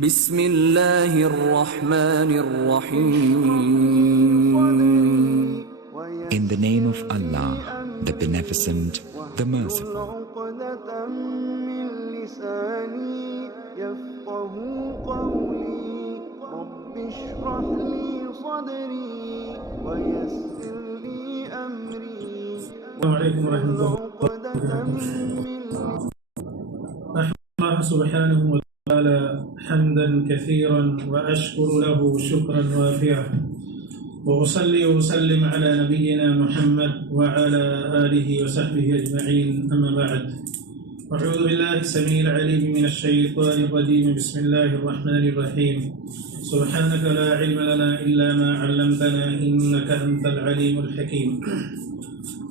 بسم اللہ الرحمن الرحیم. In the name of Allah, the Beneficent, the Merciful. عقدة من لساني يفقهوا قولي رب اشرح لي صدري ويسر لي أمري السلام علیکم ورحمۃ عقدة من اللہ سبحانہ وتعالی حمدا كثيرا واشکر له شکرا وافیا وأصلي وأسلم على نبينا محمد وعلى آله وصحبه أجمعين أما بعد أعوذ بالله السميع العليم من الشيطان الرجيم بسم الله الرحمن الرحيم سبحانك لا علم لنا إلا ما علمتنا إنك أنت العليم الحكيم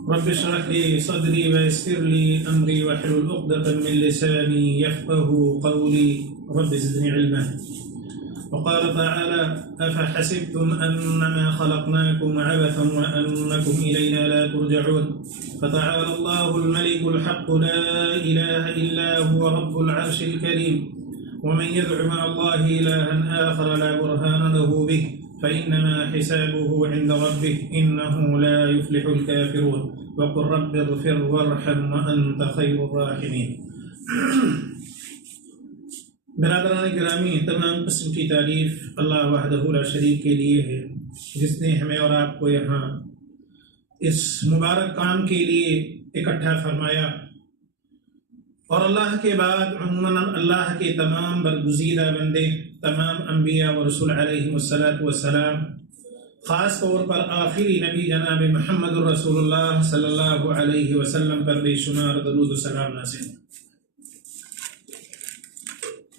رب اشرح لي صدري ويسر لي أمري واحلل عقدة من لساني يفقهوا قولي رب زدني علما. وقال تعالى أفحسبتم أنما خلقناكم عبثا وأنكم إلينا لا ترجعون فتعالى الله الملك الحق لا إله إلا هو رب العرش الكريم ومن يدع مع الله إلها آخر لا برهان له به فإنما حسابه عند ربه إنه لا يفلح الكافرون وقل رب اغفر وارحم وأنت خير الراحمين. برادران گرامی، تمام قسم کی تعریف اللہ وحدہ لا شریک کے لیے ہے، جس نے ہمیں اور آپ کو یہاں اس مبارک کام کے لیے اکٹھا فرمایا. اور اللہ کے بعد عموماً اللہ کے تمام برگزیدہ بندے، تمام انبیاء و رسول علیہ والسلام، خاص طور پر آخری نبی جناب محمد رسول اللہ صلی اللہ علیہ وسلم پر بے شمار درود و سلام نازل.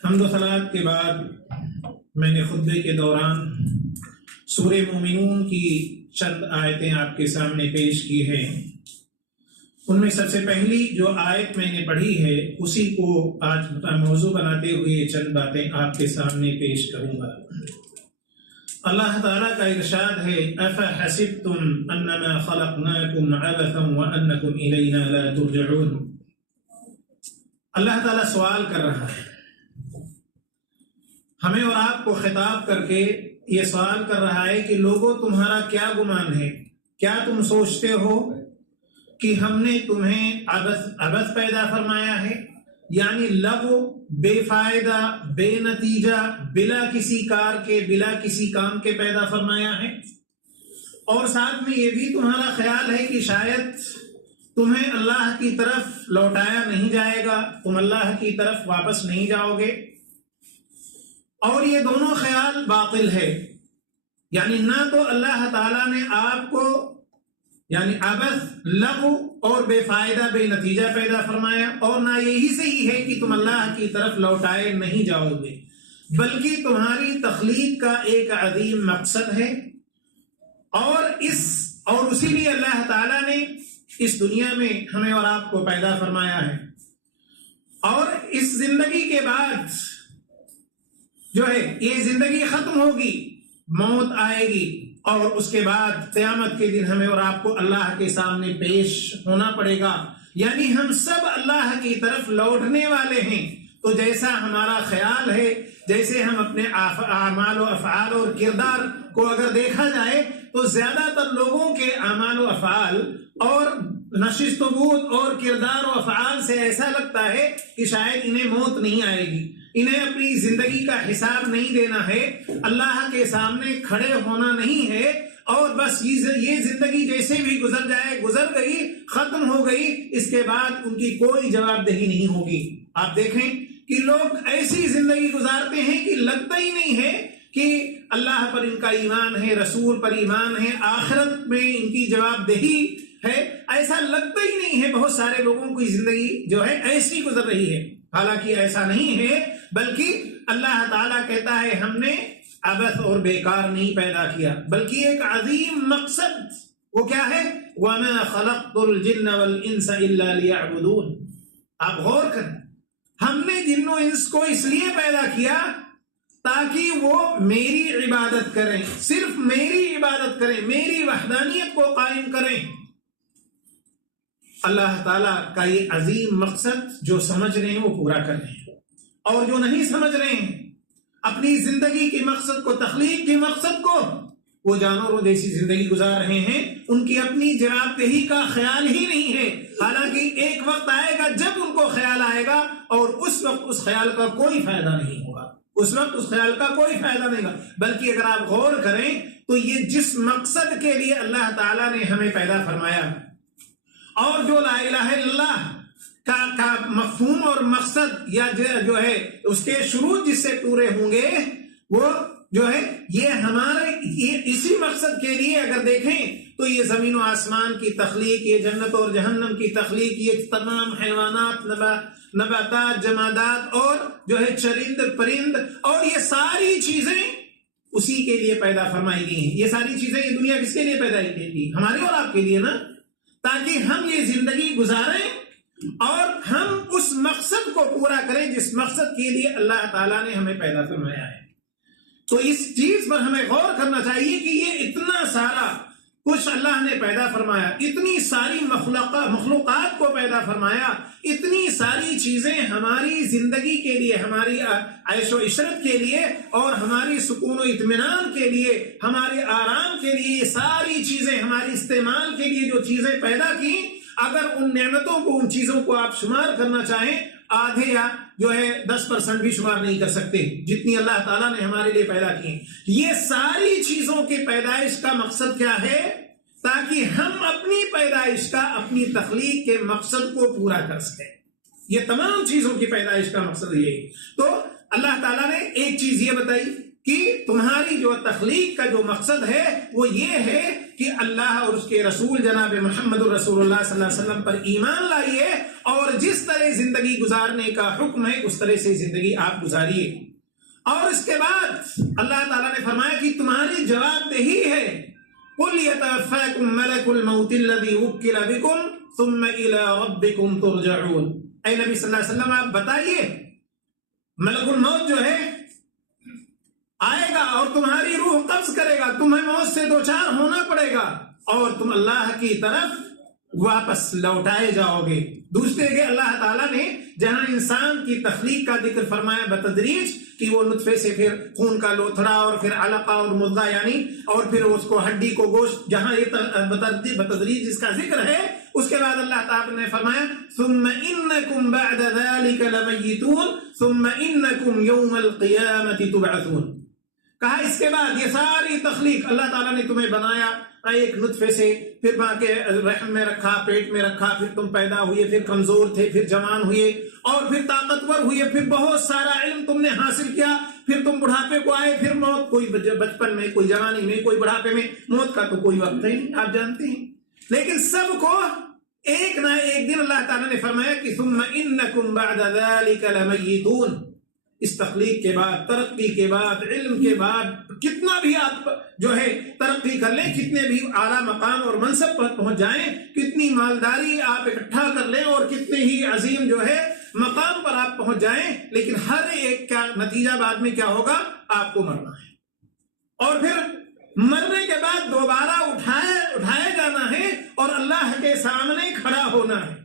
حمد و صلوات کے بعد میں نے خطبے کے دوران سورہ مومنون کی چند آیتیں آپ کے سامنے پیش کی ہیں. ان میں سب سے پہلی جو آیت میں نے پڑھی ہے اسی کو آج موضوع بناتے ہوئے چند باتیں آپ کے سامنے پیش کروں گا. اللہ تعالیٰ کا ارشاد ہے أَفَحَسِبْتُمْ أَنَّمَا خَلَقْنَاكُمْ عَبَثًا وَأَنَّكُمْ إِلَيْنَا لَا تُرْجَعُونَ. اللہ تعالیٰ سوال کر رہا ہے، ہمیں اور آپ کو خطاب کر کے یہ سوال کر رہا ہے کہ لوگوں تمہارا کیا گمان ہے، کیا تم سوچتے ہو کہ ہم نے تمہیں عبث پیدا فرمایا ہے، یعنی لغو، بے فائدہ، بے نتیجہ، بلا کسی کار کے، بلا کسی کام کے پیدا فرمایا ہے. اور ساتھ میں یہ بھی تمہارا خیال ہے کہ شاید تمہیں اللہ کی طرف لوٹایا نہیں جائے گا، تم اللہ کی طرف واپس نہیں جاؤ گے. اور یہ دونوں خیال باطل ہے، یعنی نہ تو اللہ تعالیٰ نے آپ کو یعنی عبث، لغو اور بے فائدہ، بے نتیجہ پیدا فرمایا، اور نہ یہی صحیح ہے کہ تم اللہ کی طرف لوٹائے نہیں جاؤ گے، بلکہ تمہاری تخلیق کا ایک عظیم مقصد ہے. اور اسی لیے اللہ تعالیٰ نے اس دنیا میں ہمیں اور آپ کو پیدا فرمایا ہے. اور اس زندگی کے بعد جو ہے یہ زندگی ختم ہوگی، موت آئے گی، اور اس کے بعد قیامت کے دن ہمیں اور آپ کو اللہ کے سامنے پیش ہونا پڑے گا. یعنی ہم سب اللہ کی طرف لوٹنے والے ہیں. تو جیسا ہمارا خیال ہے، جیسے ہم اپنے اعمال و افعال اور کردار کو اگر دیکھا جائے تو زیادہ تر لوگوں کے اعمال و افعال اور نشست و بود اور کردار و افعال سے ایسا لگتا ہے کہ شاید انہیں موت نہیں آئے گی، انہیں اپنی زندگی کا حساب نہیں دینا ہے، اللہ کے سامنے کھڑے ہونا نہیں ہے، اور بس یہ زندگی جیسے بھی گزر جائے، گزر گئی، ختم ہو گئی، اس کے بعد ان کی کوئی جواب دہی نہیں ہوگی. آپ دیکھیں کہ لوگ ایسی زندگی گزارتے ہیں کہ لگتا ہی نہیں ہے کہ اللہ پر ان کا ایمان ہے، رسول پر ایمان ہے، آخرت میں ان کی جواب دہی ہے، ایسا لگتا ہی نہیں ہے. بہت سارے لوگوں کی زندگی جو ہے ایسی گزر رہی ہے، حالانکہ ایسا نہیں ہے، بلکہ اللہ تعالیٰ کہتا ہے ہم نے عبث اور بیکار نہیں پیدا کیا، بلکہ ایک عظیم مقصد. وہ کیا ہے؟ وَمَا خَلَقْتُ الْجِنَّ وَالْإِنسَ إِلَّا لِيَعْبُدُونَ. آپ غور کریں، ہم نے جن و انس کو اس لیے پیدا کیا تاکہ وہ میری عبادت کریں، صرف میری عبادت کریں، میری وحدانیت کو قائم کریں. اللہ تعالیٰ کا یہ عظیم مقصد جو سمجھ رہے ہیں وہ پورا کر رہے ہیں، اور جو نہیں سمجھ رہے ہیں اپنی زندگی کے مقصد کو، تخلیق کے مقصد کو، وہ جانوروں جیسی زندگی گزار رہے ہیں، ان کی اپنی جواب دہی کا خیال ہی نہیں ہے۔ حالانکہ ایک وقت آئے گا جب ان کو خیال آئے گا، اور اس وقت اس خیال کا کوئی فائدہ نہیں ہوگا، اس وقت اس خیال کا کوئی فائدہ نہیں ہوگا۔ بلکہ اگر آپ غور کریں تو یہ جس مقصد کے لیے اللہ تعالیٰ نے ہمیں پیدا فرمایا، اور جو لا الہ الا اللہ کا مفہوم اور مقصد یا جو ہے اس کے شروط جس سے پورے ہوں گے، وہ جو ہے یہ ہمارے اسی مقصد کے لیے اگر دیکھیں تو یہ زمین و آسمان کی تخلیق، یہ جنت اور جہنم کی تخلیق، یہ تمام حیوانات، نباتات، جمادات اور جو ہے چرند پرند، اور یہ ساری چیزیں اسی کے لیے پیدا فرمائی گئی ہیں۔ یہ ساری چیزیں، یہ دنیا کس کے لیے پیدا کی گئی؟ ہمارے اور آپ کے لیے نا، تاکہ ہم یہ زندگی گزاریں اور ہم اس مقصد کو پورا کریں جس مقصد کے لیے اللہ تعالیٰ نے ہمیں پیدا فرمایا ہے۔ تو اس چیز پر ہمیں غور کرنا چاہیے کہ یہ اتنا سارا کچھ اللہ نے پیدا فرمایا، اتنی ساری مخلوقات کو پیدا فرمایا، اتنی ساری چیزیں ہماری زندگی کے لیے، ہماری عیش و عشرت کے لیے اور ہماری سکون و اطمینان کے لیے، ہمارے آرام کے لیے، یہ ساری چیزیں ہماری استعمال کے لیے جو چیزیں پیدا کی، اگر ان نعمتوں کو، ان چیزوں کو آپ شمار کرنا چاہیں، آدھے یا جو ہے 10% بھی شمار نہیں کر سکتے جتنی اللہ تعالیٰ نے ہمارے لیے پیدا کی۔ یہ ساری چیزوں کی پیدائش کا مقصد کیا ہے؟ تاکہ ہم اپنی پیدائش کا، اپنی تخلیق کے مقصد کو پورا کر سکیں۔ یہ تمام چیزوں کی پیدائش کا مقصد یہ ہے۔ تو اللہ تعالیٰ نے ایک چیز یہ بتائی کہ تمہاری جو تخلیق کا جو مقصد ہے وہ یہ ہے کہ اللہ اور اس کے رسول جناب محمد رسول اللہ صلی اللہ علیہ وسلم پر ایمان لائیے، اور جس طرح زندگی گزارنے کا حکم ہے اس طرح سے زندگی آپ گزاریے۔ اور اس کے بعد اللہ تعالیٰ نے فرمایا کہ تمہاری جواب دہی ہے، قُلْ يَتَوَفَّاكُمْ مَلَكُ الْمَوْتِ الَّذِي وُكِّلَ بِكُمْ ثُمَّ إِلَىٰ رَبِّكُمْ تُرْجَعُونَ۔ اے نبی صلی اللہ علیہ وسلم آپ بتائیے، ملک الموت جو ہے آئے گا اور تمہاری روح قبض کرے گا، تمہیں موت سے دوچار ہونا پڑے گا، اور تم اللہ کی طرف واپس لوٹائے جاؤ گے۔ دوسرے کہ اللہ تعالیٰ نے جہاں انسان کی تخلیق کا ذکر فرمایا بتدریج، کہ وہ نطفے سے پھر خون کا لوتھڑا اور پھر علقہ اور مضغہ یعنی، اور پھر اس کو ہڈی کو گوشت، جہاں یہ بتدریج اس کا ذکر ہے، اس کے بعد اللہ تعالیٰ نے فرمایا ثم انکم بعد ذلک لمیتون ثم انکم یوم القیامت تبعثون۔ کہا اس کے بعد یہ ساری تخلیق اللہ تعالیٰ نے تمہیں بنایا ایک نطفے سے، پھر ماں کے رحم میں رکھا، پیٹ میں رکھا، پھر تم پیدا ہوئے، پھر کمزور تھے، پھر جوان ہوئے، اور پھر طاقتور ہوئے، پھر بہت سارا علم تم نے حاصل کیا، پھر تم بڑھاپے کو آئے، پھر موت، کوئی بچپن میں، کوئی جوانی میں، کوئی بڑھاپے میں، موت کا تو کوئی وقت نہیں، آپ جانتے ہیں۔ لیکن سب کو ایک نہ ایک دن اللہ تعالیٰ نے فرمایا کہ ثم انکم بعد ذلک لمیتون۔ اس تخلیق کے بعد، ترقی کے بعد، علم کے بعد، کتنا بھی آپ جو ہے ترقی کر لیں، کتنے بھی اعلیٰ مقام اور منصب پر پہنچ جائیں، کتنی مالداری آپ اکٹھا کر لیں اور کتنے ہی عظیم جو ہے مقام پر آپ پہنچ جائیں، لیکن ہر ایک کا نتیجہ بعد میں کیا ہوگا؟ آپ کو مرنا ہے، اور پھر مرنے کے بعد دوبارہ اٹھایا جانا ہے اور اللہ کے سامنے کھڑا ہونا ہے۔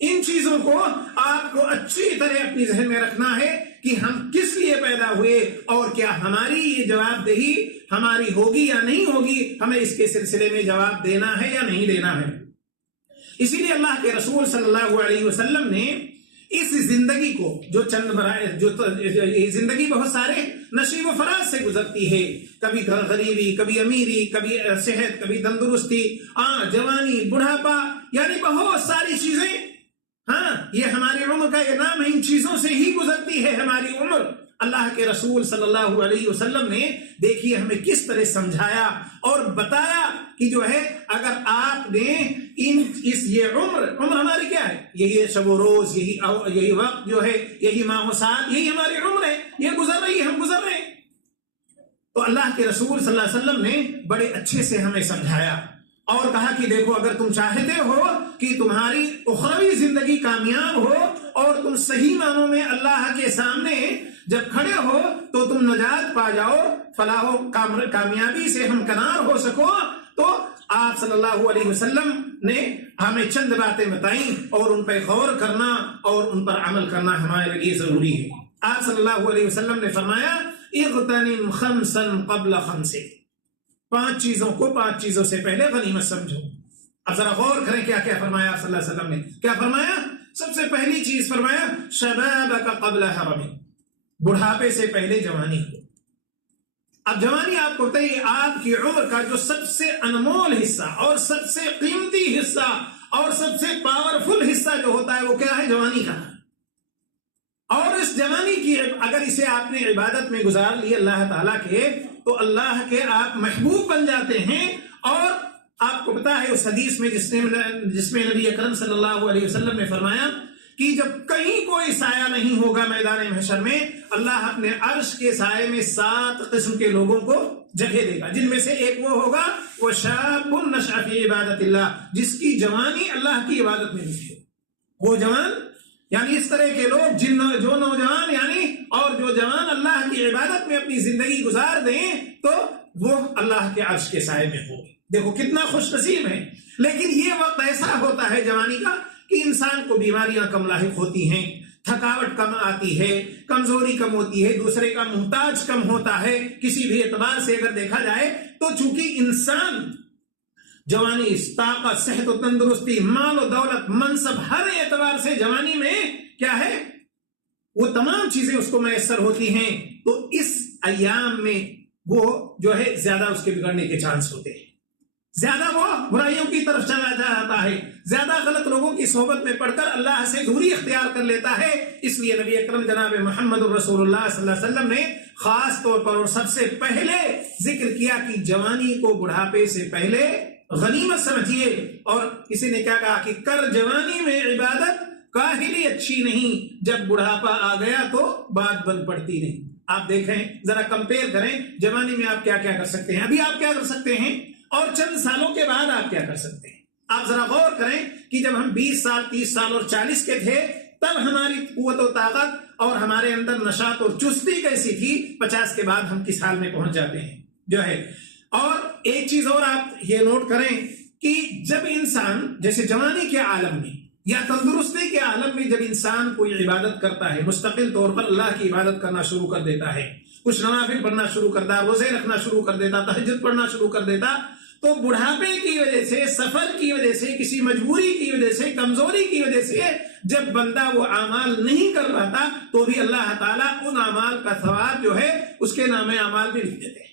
ان چیزوں کو آپ کو اچھی طرح اپنی ذہن میں رکھنا ہے کہ ہم کس لیے پیدا ہوئے، اور کیا ہماری یہ جواب دہی ہماری ہوگی یا نہیں ہوگی، ہمیں اس کے سلسلے میں جواب دینا ہے یا نہیں دینا ہے۔ اسی لیے اللہ کے رسول صلی اللہ علیہ وسلم نے اس زندگی کو جو زندگی بہت سارے نشیب و فراز سے گزرتی ہے، کبھی غریبی، کبھی امیری، کبھی صحت، کبھی تندرستی، جوانی، بڑھاپا، یعنی بہت ساری چیزیں، یہ ہماری عمر کا یہ نام ہے، ان چیزوں سے ہی گزرتی ہے ہماری عمر۔ اللہ کے رسول صلی اللہ علیہ وسلم نے دیکھیے ہمیں کس طرح سمجھایا اور بتایا کہ جو ہے اگر آپ نے یہ عمر ہماری کیا ہے، یہی شب و روز، یہی وقت جو ہے، یہی ماہ و سال، یہی ہماری عمر ہے، یہ گزر رہی ہے، ہم گزر رہے ہیں۔ تو اللہ کے رسول صلی اللہ علیہ وسلم نے بڑے اچھے سے ہمیں سمجھایا اور کہا کہ دیکھو، اگر تم چاہتے ہو کہ تمہاری اخروی زندگی کامیاب ہو اور تم صحیح معنوں میں اللہ کے سامنے جب کھڑے ہو تو تم نجات پا جاؤ، فلاح و کامیابی سے ہمکنار ہو سکو، تو آپ صلی اللہ علیہ وسلم نے ہمیں چند باتیں بتائیں اور ان پہ غور کرنا اور ان پر عمل کرنا ہمارے لیے ضروری ہے۔ آپ صلی اللہ علیہ وسلم نے فرمایا اغتنم خمسا قبل خمس، 5 چیزوں کو 5 چیزوں سے پہلے غنیمت سمجھو۔ اب ذرا غور کریں کیا کیا فرمایا آپ صلی اللہ علیہ وسلم نے۔ کیا فرمایا؟ سب سے پہلی چیز فرمایا شبابک قبل حرمک، بڑھاپے سے پہلے جوانی کو۔ اب جوانی آپ کو بتائیے آپ کی عمر کا جو سب سے انمول حصہ اور سب سے قیمتی حصہ اور سب سے پاورفل حصہ جو ہوتا ہے وہ کیا ہے؟ جوانی کا۔ اور اس جوانی کی اگر اسے آپ نے عبادت میں گزار لی اللہ تعالیٰ کے، تو اللہ کے آپ محبوب بن جاتے ہیں۔ اور آپ کو پتا ہے اس حدیث میں جس میں نبی اکرم صلی اللہ علیہ وسلم نے فرمایا کہ جب کہیں کوئی سایہ نہیں ہوگا میدان محشر میں، اللہ اپنے عرش کے سائے میں 7 قسم کے لوگوں کو جگہ دے گا، جن میں سے ایک وہ ہوگا وہ شاب نشأ فی عبادت اللہ، جس کی جوانی اللہ کی عبادت میں گزری۔ وہ جوان یعنی اس طرح کے لوگ جو نوجوان یعنی اور جو جوان اللہ کی عبادت میں اپنی زندگی گزار دیں تو وہ اللہ کے عرش کے سائے میں ہو۔ دیکھو کتنا خوش نصیب ہے۔ لیکن یہ وقت ایسا ہوتا ہے جوانی کا کہ انسان کو بیماریاں کم لاحق ہوتی ہیں، تھکاوٹ کم آتی ہے، کمزوری کم ہوتی ہے، دوسرے کا محتاج کم ہوتا ہے۔ کسی بھی اعتبار سے اگر دیکھا جائے تو چونکہ انسان جوانی، طاقت، صحت و تندرستی، مال و دولت، منصب، ہر اعتبار سے جوانی میں کیا ہے وہ تمام چیزیں اس کو میسر ہوتی ہیں، تو اس ایام میں وہ جو ہے زیادہ اس کے بگڑنے کے چانس ہوتے ہیں، زیادہ وہ برائیوں کی طرف چلا جاتا ہے، زیادہ غلط لوگوں کی صحبت میں پڑھ کر اللہ سے دوری اختیار کر لیتا ہے۔ اس لیے نبی اکرم جناب محمد رسول اللہ صلی اللہ علیہ وسلم نے خاص طور پر اور سب سے پہلے ذکر کیا کہ جوانی کو بڑھاپے سے پہلے غنیمت سمجھیے، اور کسی نے کیا کہا کہ کر جوانی میں عبادت کاہلی اچھی نہیں، جب بڑھاپا آ گیا تو بات بن پڑتی نہیں۔ آپ دیکھیں ذرا کمپیئر کریں جوانی میں آپ کیا کیا کر سکتے ہیں، ابھی آپ کیا کر سکتے ہیں، اور چند سالوں کے بعد آپ کیا کر سکتے ہیں۔ آپ ذرا غور کریں کہ جب ہم 20 سال 30 سال اور 40 کے تھے تب ہماری قوت و طاقت اور ہمارے اندر نشاط اور چستی کیسی تھی، 50 کے بعد ہم کس حال میں پہنچ جاتے ہیں جو ہے۔ اور ایک چیز اور آپ یہ نوٹ کریں کہ جب انسان جیسے جوانی کے عالم میں یا تندرستی کے عالم میں جب انسان کوئی عبادت کرتا ہے، مستقل طور پر اللہ کی عبادت کرنا شروع کر دیتا ہے، کچھ نوافل پڑھنا شروع کرتا، روزے رکھنا شروع کر دیتا، تہجد پڑھنا شروع کر دیتا، تو بڑھاپے کی وجہ سے، سفر کی وجہ سے، کسی مجبوری کی وجہ سے، کمزوری کی وجہ سے جب بندہ وہ اعمال نہیں کر پاتا تو بھی اللہ تعالیٰ ان اعمال کا ثواب جو ہے اس کے نام اعمال بھی لکھ دیتے ہیں۔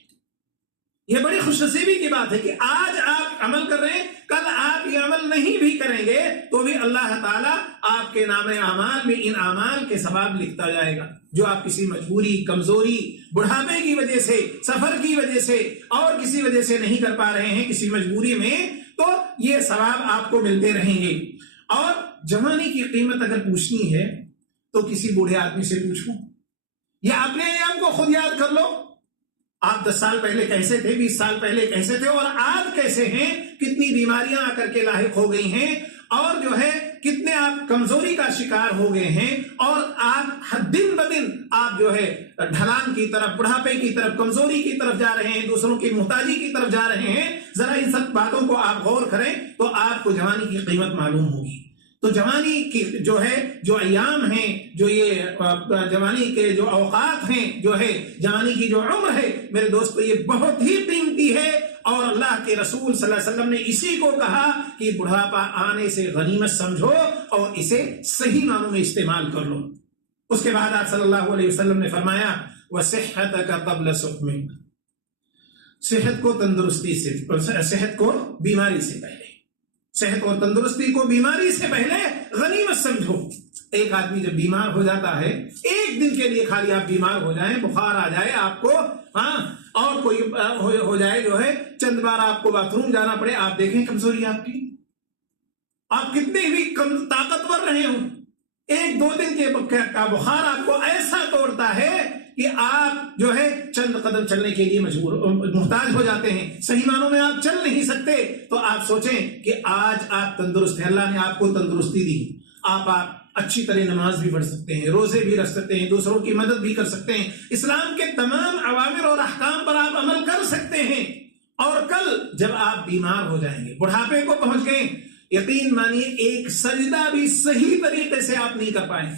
یہ بڑی خوش نصیبی کی بات ہے کہ آج آپ عمل کر رہے ہیں، کل آپ یہ عمل نہیں بھی کریں گے تو بھی اللہ تعالیٰ آپ کے نام اعمال میں ان اعمال کے ثواب لکھتا جائے گا، جو آپ کسی مجبوری، کمزوری، بڑھاپے کی وجہ سے، سفر کی وجہ سے اور کسی وجہ سے نہیں کر پا رہے ہیں کسی مجبوری میں، تو یہ ثواب آپ کو ملتے رہیں گے۔ اور جوانی کی قیمت اگر پوچھنی ہے تو کسی بوڑھے آدمی سے پوچھو یا اپنے ایام کو خود یاد کر لو، آپ 10 سال پہلے کیسے تھے، 20 سال پہلے کیسے تھے اور آج کیسے ہیں، کتنی بیماریاں آ کر کے لاحق ہو گئی ہیں، اور جو ہے کتنے آپ کمزوری کا شکار ہو گئے ہیں، اور آپ دن بدن آپ جو ہے ڈھلان کی طرف، بڑھاپے کی طرف، کمزوری کی طرف جا رہے ہیں، دوسروں کی محتاجی کی طرف جا رہے ہیں۔ ذرا ان سب باتوں کو آپ غور کریں تو آپ کو جوانی کی قیمت معلوم ہوگی۔ تو جوانی کی جو ہے جو ایام ہیں، جو یہ جوانی کے جو اوقات ہیں، جو ہے جوانی کی جو عمر ہے، میرے دوستو یہ بہت ہی قیمتی ہے، اور اللہ کے رسول صلی اللہ علیہ وسلم نے اسی کو کہا کہ بڑھاپا آنے سے غنیمت سمجھو اور اسے صحیح معنوں میں استعمال کر لو۔ اس کے بعد آپ صلی اللہ علیہ وسلم نے فرمایا وَصِحَّتَكَ قَبْلَ سُقْمِكَ، صحت کو تندرستی سے، صحت کو بیماری سے پہلے، صحت اور تندرستی کو بیماری سے پہلے غنیمت سمجھو۔ ایک آدمی جب بیمار ہو جاتا ہے، ایک دن کے لیے خالی آپ بیمار ہو جائیں، بخار آ جائے آپ کو، اور کوئی ہو جائے جو ہے، چند بار آپ کو باتھ روم جانا پڑے، آپ دیکھیں کمزوری آپ کی، آپ کتنے بھی طاقتور رہے ہوں، 1-2 دن کے کا بخار آپ کو ایسا توڑتا ہے کہ آپ جو ہے چند قدم چلنے کے لیے محتاج ہو جاتے ہیں، صحیح معنوں میں آپ چل نہیں سکتے۔ تو آپ سوچیں کہ آج آپ تندرست ہیں، اللہ نے آپ کو تندرستی دی، آپ اچھی طرح نماز بھی پڑھ سکتے ہیں، روزے بھی رکھ سکتے ہیں، دوسروں کی مدد بھی کر سکتے ہیں، اسلام کے تمام اوامر اور احکام پر آپ عمل کر سکتے ہیں۔ اور کل جب آپ بیمار ہو جائیں گے، بڑھاپے کو پہنچ گئے، یقین مانیے ایک سجدہ بھی صحیح طریقے سے آپ نہیں کر پائیں،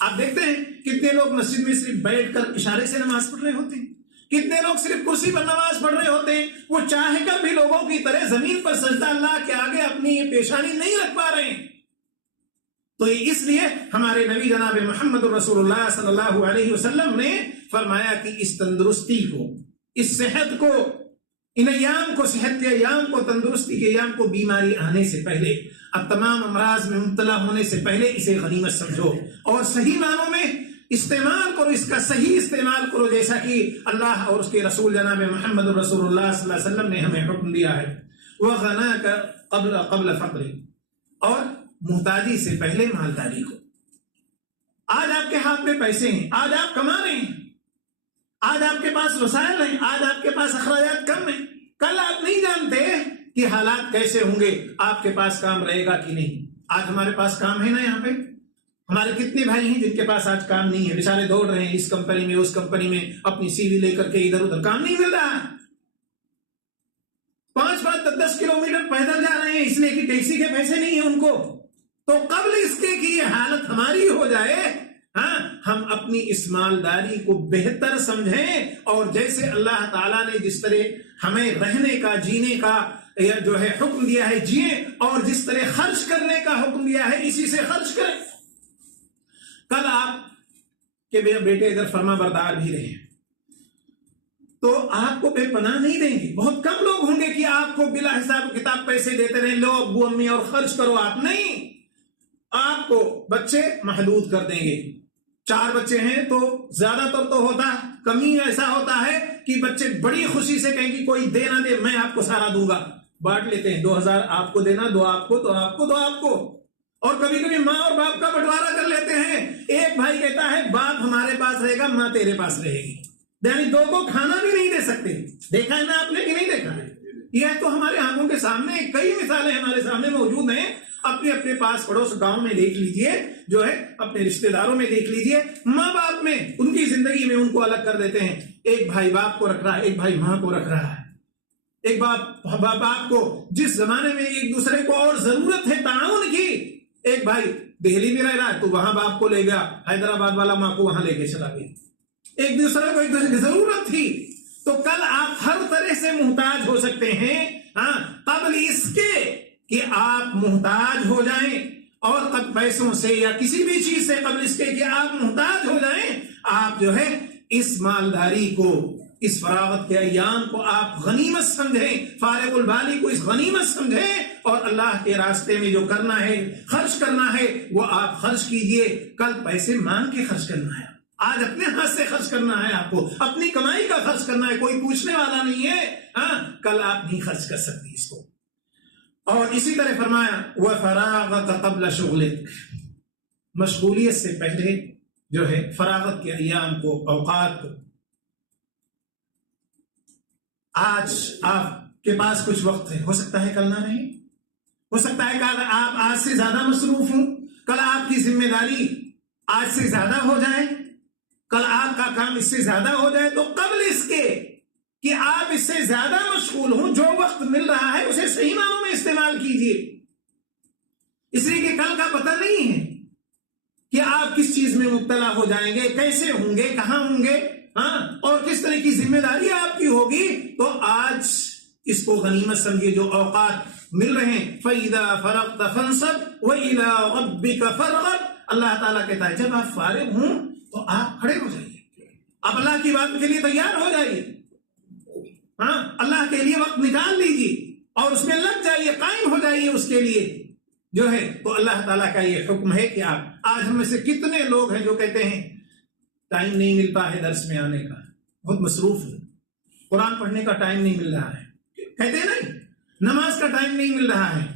آپ دیکھتے ہیں کتنے لوگ مسجد میں صرف بیٹھ کر اشارے سے نماز پڑھ رہے ہوتے ہیں، کتنے لوگ صرف کرسی پر نماز پڑھ رہے ہوتے ہیں، وہ چاہ کر بھی لوگوں کی طرح زمین پر سجدہ اللہ کے آگے اپنی یہ پیشانی نہیں رکھ پا رہے ہیں۔ تو اس لیے ہمارے نبی جناب محمد رسول اللہ صلی اللہ علیہ وسلم نے فرمایا کہ اس تندرستی کو، اس صحت کو، ان ایام کو، صحت کے ایام کو، تندرستی کے ایام کو، بیماری آنے سے پہلے، اب تمام امراض میں مبتلا ہونے سے پہلے اسے غنیمت سمجھو اور صحیح معنوں میں استعمال کرو، اس کا صحیح استعمال کرو، جیسا کہ اللہ اور اس کے رسول جناب محمد رسول اللہ صلی اللہ علیہ وسلم نے ہمیں حکم دیا ہے۔ وَغَنَاكَ قَبْلَ فَقْرِ، اور محتاجی سے پہلے مالداری کو۔ آج آپ کے ہاتھ میں پیسے ہیں، آج آپ کما رہے ہیں، آج آپ کے پاس وسائل ہیں، آج آپ کے پاس اخراجات کم ہیں، کل آپ نہیں جانتے کہ حالات کیسے ہوں گے، آپ کے پاس کام رہے گا کہ نہیں۔ آج ہمارے پاس کام ہے نا، یہاں پہ ہمارے کتنے بھائی ہیں جن کے پاس آج کام نہیں ہے، بیچارے دوڑ رہے ہیں اس کمپنی میں اس کمپنی میں، اپنی سی وی لے کر کے ادھر ادھر، کام نہیں مل رہا، 5-10 کلومیٹر پیدل جا رہے ہیں اس لیے کہ ٹیکسی کے پیسے نہیں ہیں ان کو۔ تو قبل اس کے کہ یہ حالت ہماری ہو جائے، ہم اپنی اس مالداری کو بہتر سمجھیں، اور جیسے اللہ تعالیٰ نے جس طرح ہمیں رہنے کا، جینے کا جو ہے حکم دیا ہے جیئیں، اور جس طرح خرچ کرنے کا حکم دیا ہے اسی سے خرچ کریں۔ کل آپ کے بیٹے ادھر فرما بردار بھی رہے تو آپ کو بے پناہ نہیں دیں گے، بہت کم لوگ ہوں گے کہ آپ کو بلا حساب کتاب پیسے دیتے رہیں، لو ابو امی اور خرچ کرو، آپ نہیں، آپ کو بچے محدود کر دیں گے۔ 4 بچے ہیں تو زیادہ تر تو ہوتا ہے، کمی ایسا ہوتا ہے کہ بچے بڑی خوشی سے کہیں کہ کوئی دے نہ دے میں آپ کو سارا دوں گا، بانٹ لیتے ہیں، 2000 آپ کو دینا، 2 آپ کو، 2 آپ کو، 2 آپ کو، اور کبھی کبھی ماں اور باپ کا بٹوارا کر لیتے ہیں۔ ایک بھائی کہتا ہے باپ ہمارے پاس رہے گا، ماں تیرے پاس رہے گی، یعنی 2 کو کھانا بھی نہیں دے سکتے۔ دیکھا ہے نا آپ نے کہ نہیں دیکھا ہے؟ یہ تو ہمارے آنکھوں کے سامنے کئی مثالیں ہمارے سامنے موجود ہیں۔ اپنے اپنے پاس پڑوس گاؤں میں دیکھ لیجئے، جو ہے اپنے رشتہ داروں میں دیکھ لیجئے، ماں باپ میں ان کی زندگی میں ان کو الگ کر دیتے ہیں۔ ایک بھائی باپ کو رکھ رہا ہے، ایک بھائی ماں کو رکھ رہا ہے، ایک باپ کو جس زمانے میں ایک دوسرے کو اور ضرورت ہے تعاون کی، ایک بھائی دہلی میں رہ رہا ہے تو وہاں باپ کو لے گیا، حیدرآباد والا ماں کو وہاں لے کے چلا گیا، ایک دوسرے کو ایک دوسرے کی ضرورت تھی۔ تو کل آپ ہر طرح سے محتاج ہو سکتے ہیں، قبل اس کے کہ آپ محتاج ہو جائیں، اور قد پیسوں سے یا کسی بھی چیز سے قبل اس کے کہ آپ محتاج ہو جائیں، آپ جو ہے اس مالداری کو، اس فراغت کے ایام کو آپ غنیمت سمجھیں، فارغ البالی کو اس غنیمت سمجھیں، اور اللہ کے راستے میں جو کرنا ہے، خرچ کرنا ہے، وہ آپ خرچ کیجئے۔ کل پیسے مانگ کے خرچ کرنا ہے، آج اپنے ہاتھ سے خرچ کرنا ہے، آپ کو اپنی کمائی کا خرچ کرنا ہے، کوئی پوچھنے والا نہیں ہے، کل آپ نہیں خرچ کر سکتے اس کو۔ اور اسی طرح فرمایا وَفَرَاغَكَ قَبْلَ شُغْلِكَ، مشغولیت سے پہلے جو ہے فراغت کے ایام کو، اوقات کو۔ آج آپ کے پاس کچھ وقت ہے، ہو سکتا ہے کل نہ رہے، ہو سکتا ہے کہ آپ آج سے زیادہ مصروف ہوں، کل آپ کی ذمہ داری آج سے زیادہ ہو جائے، کل آپ کا کام اس سے زیادہ ہو جائے، تو قبل اس کے کہ آپ اس سے زیادہ مشغول ہوں، جو وقت مل رہا ہے اسے صحیح معنوں میں استعمال کیجئے، اس لیے کہ کل کا پتہ نہیں ہے کہ آپ کس چیز میں مبتلا ہو جائیں گے، کیسے ہوں گے، کہاں ہوں گے، اور کس طرح کی ذمہ داری آپ کی ہوگی۔ تو آج اس کو غنیمت سمجھیے، جو اوقات مل رہے ہیں۔ فَإِذَا فَرَغْتَ فَانْصَبْ وَإِلَىٰ رَبِّكَ فَارْغَب، اللہ تعالیٰ کہتا ہے جب آپ فارغ ہوں تو آپ کھڑے ہو جائیے، آپ اللہ کی بات کے لیے تیار ہو جائیے، اللہ کے لیے وقت نکال لیجیے اور اس میں لگ جائیے، قائم ہو جائیے اس کے لیے جو ہے۔ تو اللہ تعالیٰ کا یہ حکم ہے کہ آپ، آج ہم میں سے کتنے لوگ ہیں جو کہتے ہیں ٹائم نہیں ملتا ہے درس میں آنے کا، بہت مصروف ہے، قرآن پڑھنے کا ٹائم نہیں مل رہا ہے، کہتے ہیں نہیں، نماز کا ٹائم نہیں مل رہا ہے،